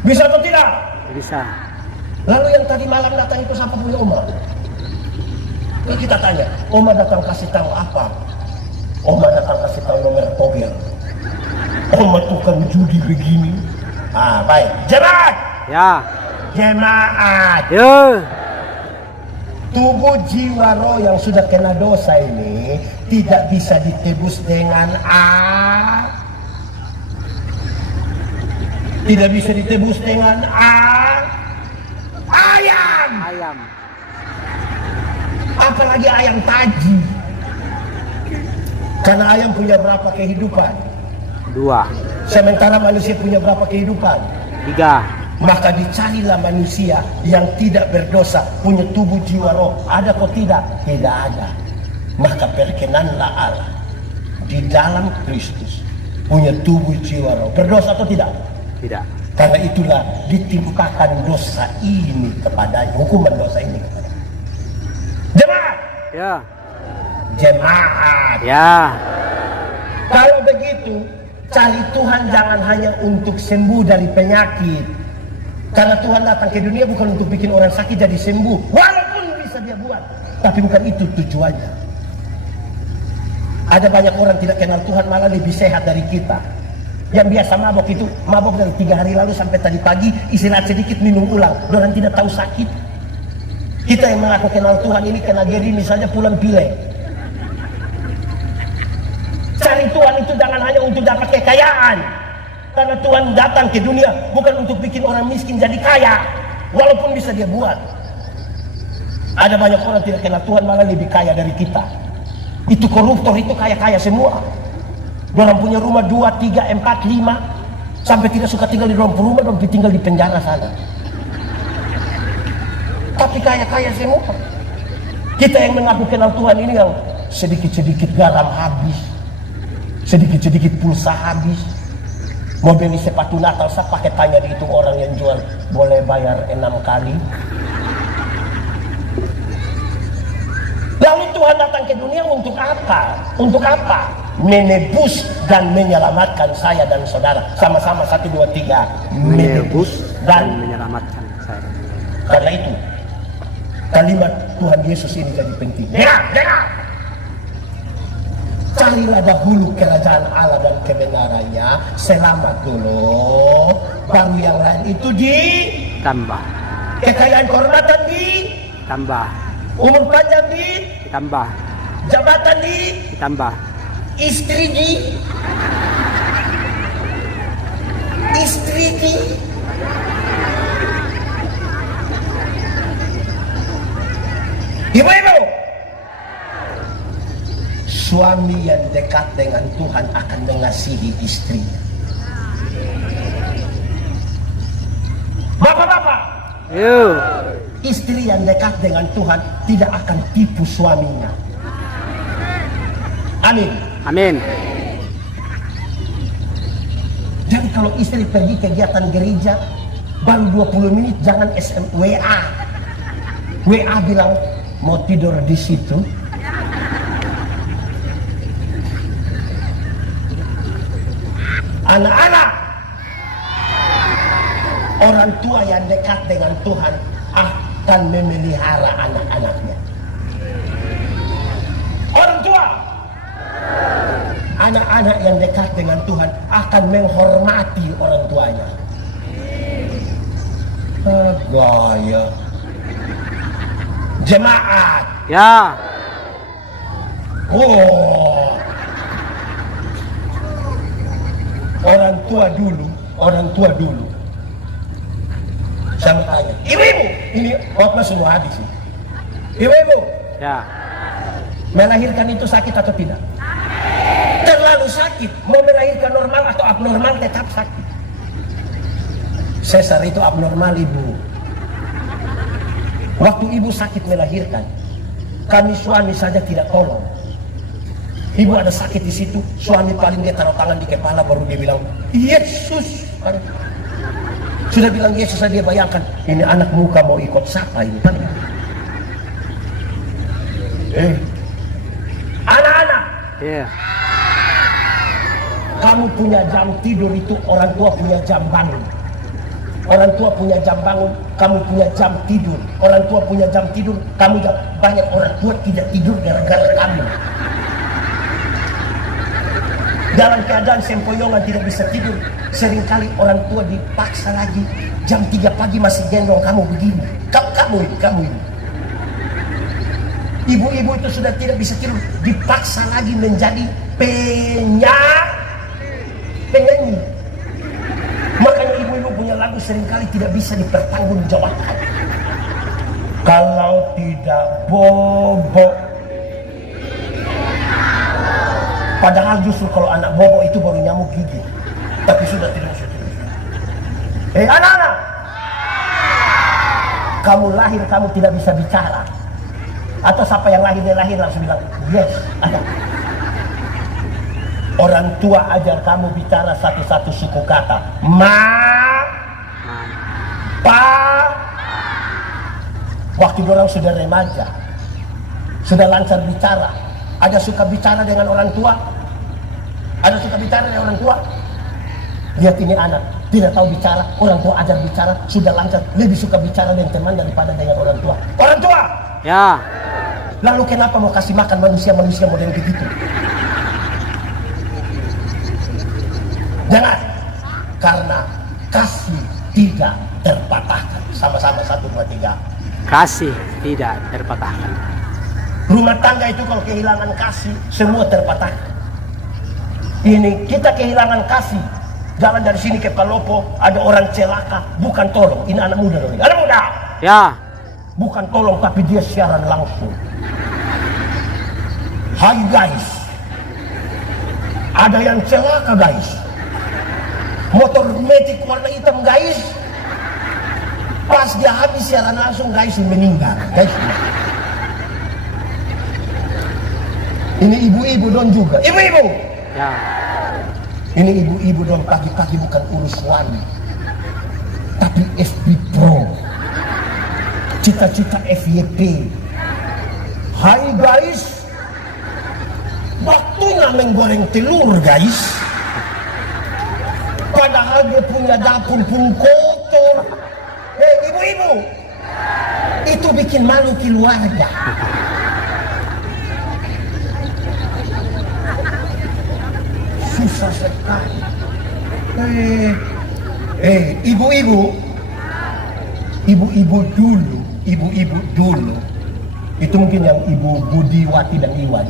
Bisa atau tidak? Bisa. Lalu yang tadi malam datang itu siapa punya Oma? Lalu kita tanya, Oma datang kasih tahu apa? Oma datang kasih tahu nomor togel. Oma tukang judi begini. Ah, baik. Jemaat. Ya. Jemaat. Yo. Tubuh jiwa roh yang sudah kena dosa ini tidak bisa ditebus dengan tidak bisa ditebus dengan ayam. Ayam. Apalagi ayam taji. Karena ayam punya berapa kehidupan? 2. Sementara manusia punya berapa kehidupan? 3. Maka dicarilah manusia yang tidak berdosa, punya tubuh jiwa roh. Ada kok tidak? Tidak ada. Maka perkenanlah Allah di dalam Kristus, punya tubuh jiwa roh. Berdosa atau tidak? Tidak. Karena itulah ditimpakan dosa ini kepadanya, hukuman dosa ini kepadanya. Jemaat. Ya. Jemaat. Ya. Kalau begitu, cari Tuhan jangan hanya untuk sembuh dari penyakit. Karena Tuhan datang ke dunia bukan untuk bikin orang sakit jadi sembuh. Walaupun bisa dia buat. Tapi bukan itu tujuannya. Ada banyak orang tidak kenal Tuhan malah lebih sehat dari kita. Yang biasa mabok itu, mabok dari 3 hari lalu sampai tadi pagi, istirahat sedikit minum ulang. Orang tidak tahu sakit. Kita yang mengaku kenal Tuhan ini kena geri misalnya pulang pilek. Cari Tuhan itu jangan hanya untuk dapat kekayaan. Karena Tuhan datang ke dunia bukan untuk bikin orang miskin jadi kaya. Walaupun bisa dia buat. Ada banyak orang tidak kenal Tuhan malah lebih kaya dari kita. Itu koruptor itu kaya-kaya semua. Orang punya rumah 2, 3, 4, 5. Sampai tidak suka tinggal di rumah, dan tinggal di penjara sana. Tapi kaya-kaya semua. Kita yang mengaku kenal Tuhan ini yang sedikit-sedikit garam habis. Sedikit-sedikit pulsa habis. Mau beli sepatu Natal, saya pakai tanya di itu orang yang jual, boleh bayar 6 kali. Lalu Tuhan datang ke dunia untuk apa? Untuk apa? Menebus dan menyelamatkan saya dan saudara. Sama-sama 1, 2, 3. Menebus dan menyelamatkan saya. Karena itu, kalimat Tuhan Yesus ini jadi penting. Dengar! Carilah dahulu kerajaan Allah dan kebenarannya, selamat dulu, baru yang lain itu ditambah. Kekayaan kehormatan ditambah. Umur panjang ditambah. Jabatan ditambah. Istri Ibu-ibu, suami yang dekat dengan Tuhan akan mengasihi istrinya. Bapak-bapak, istri yang dekat dengan Tuhan tidak akan tipu suaminya. Amin. Amin. Jadi kalau istri pergi kegiatan gereja baru 20 menit jangan WA bilang mau tidur di situ. Anak-anak, orang tua yang dekat dengan Tuhan akan memelihara anak-anaknya. Orang tua, anak-anak yang dekat dengan Tuhan akan menghormati orang tuanya. Gaya. Jemaat. Ya. Oh. Orang tua dulu. Saya tanya, ibu-ibu, ini waktu semua habis. Ibu-ibu. Ya. Melahirkan itu sakit atau tidak? Terlalu sakit. Mau melahirkan normal atau abnormal tetap sakit. Sesar itu abnormal, Ibu. Waktu ibu sakit melahirkan, kami suami saja tidak tolong. Ibu ada sakit di situ, suami paling dia taruh tangan di kepala, baru dia bilang Yesus. Sudah bilang Yesus, dia bayangkan ini anak muka mau ikut siapa ini? Anak-anak, kamu punya jam tidur itu, orang tua punya jam bangun. Orang tua punya jam bangun, kamu punya jam tidur. Orang tua punya jam tidur, kamu jam. Banyak orang tua tidak tidur gara-gara kamu. Dalam keadaan sempoyongan tidak bisa tidur, seringkali orang tua dipaksa lagi. Jam 3 pagi masih gendong kamu begini. Kamu ini. Ibu-ibu itu sudah tidak bisa tidur, dipaksa lagi menjadi penyanyi. Makanya ibu-ibu punya lagu seringkali tidak bisa dipertanggungjawabkan. Kalau tidak bobo. Padahal justru kalau anak bobo itu baru nyamuk gigi. Tapi sudah tidak bisa tidur. Anak-anak, kamu lahir kamu tidak bisa bicara. Atau siapa yang lahir langsung bilang yes, ada. Orang tua ajar kamu bicara satu-satu suku kata. Ma, pa. Waktu orang sudah remaja, sudah lancar bicara. Ada suka bicara dengan orang tua? Ada suka bicara dengan orang tua? Lihat ini anak, tidak tahu bicara. Orang tua ajar bicara, sudah lancar. Lebih suka bicara dengan teman daripada dengan orang tua. Orang tua! Ya. Lalu kenapa mau kasih makan manusia-manusia model begitu? Jangan, karena kasih tidak terpatahkan. Sama-sama 1, 2, 3. Kasih tidak terpatahkan. Rumah tangga itu kalau kehilangan kasih, semua terpatahkan. Ini kita kehilangan kasih. Jalan dari sini ke Palopo, ada orang celaka, bukan tolong. Ini anak muda loh. Anak muda. Ya. Bukan tolong, tapi dia siaran langsung. Hai guys, ada yang celaka guys. Motor metik warna hitam guys. Pas dia habis siaran langsung guys meninggal guys. Ini ibu-ibu dong juga. Ibu-ibu. Ya. Ini ibu-ibu dong, pagi-pagi bukan urus suami, tapi FB Pro. Cita-cita FYP. Hai guys, waktunya menggoreng telur guys. Padahal dia punya dapur pun kotor. Ibu-ibu, itu bikin malu keluarga. Susah sekali. Ibu-ibu dulu, itu mungkin yang Ibu Budiwati dan Iwan.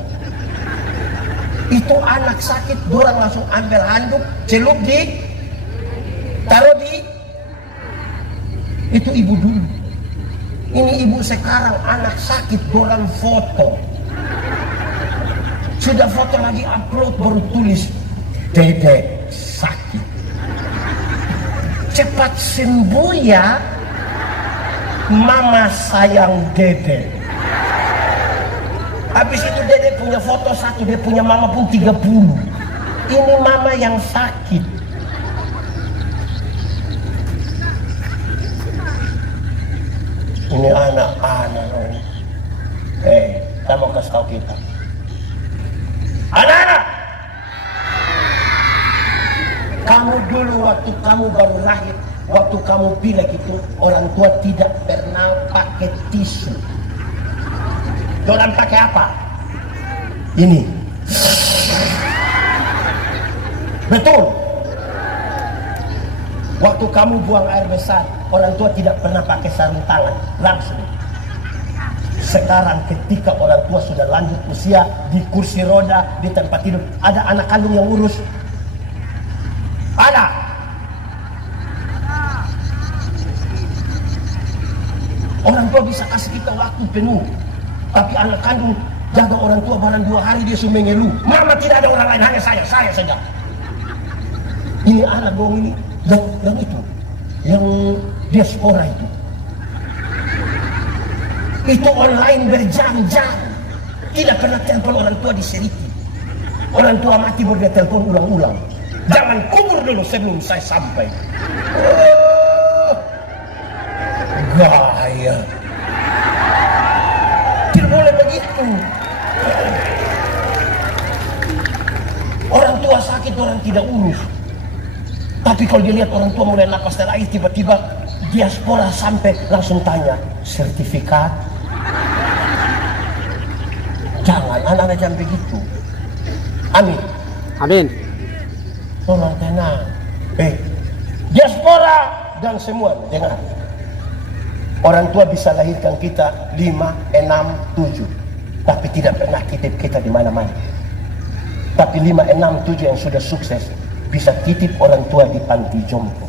Itu anak sakit, dorang langsung ambil handuk, celup taruh di. Itu ibu dulu. Ini ibu sekarang, anak sakit, dorang foto. Sudah foto lagi upload, baru tulis Dede sakit, cepat sembuh ya, mama sayang Dede. Habis itu Dede punya foto 1, dia punya mama pun 30. Ini mama yang sakit. Ini anak-anak. Saya mau kasih tahu kita, anak-anak, kamu dulu waktu kamu baru lahir, waktu kamu pilek itu, orang tua tidak pernah pakai tisu. Orang pakai apa? Ini. Betul. Waktu kamu buang air besar, orang tua tidak pernah pakai sarung tangan, langsung. Sekarang ketika orang tua sudah lanjut usia, di kursi roda, di tempat tidur, ada anak kandung yang urus. Ada. Orang tua bisa kasih kita waktu penuh, tapi anak kandung jaga orang tua barang 2 hari dia sudah mengeluh. Mama tidak ada orang lain, hanya saya saja. Ini anak dong ini dan itu. yang diaspora itu online berjam-jam, tidak pernah telepon orang tua di Seriti. Orang tua mati baru dia telepon ulang-ulang. Jangan kubur dulu sebelum saya sampai. Gaya. Tidak boleh begitu. Orang tua sakit orang tidak urus. Tapi kalau dia lihat orang tua mulai napas terakhir, tiba-tiba diaspora sampai langsung tanya, sertifikat? Jangan, anak-anak jangan begitu. Amin. Amin. Tolong tenang. Diaspora dan semua, dengar. Orang tua bisa lahirkan kita 5, 6, 7, tapi tidak pernah titip kita di mana-mana. Tapi 5, 6, 7 yang sudah sukses bisa titip orang tua di panti jompo.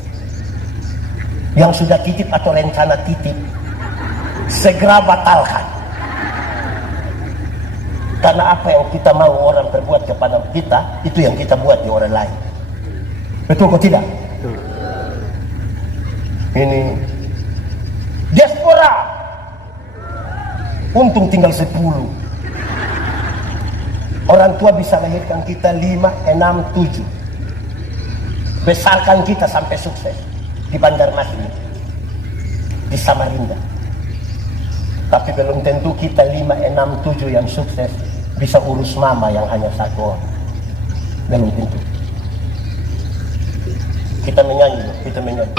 Yang sudah titip atau rencana titip, segera batalkan. Karena apa yang kita mau orang berbuat kepada kita, itu yang kita buat di orang lain. Betul kok tidak? Ini diaspora, untung tinggal 10. Orang tua bisa lahirkan kita 5, 6, 7, besarkan kita sampai sukses di Banjarmasin, di Samarinda. Tapi belum tentu kita 5, 6, 7 yang sukses bisa urus mama yang hanya 1 orang. Belum tentu. Kita menyanyi.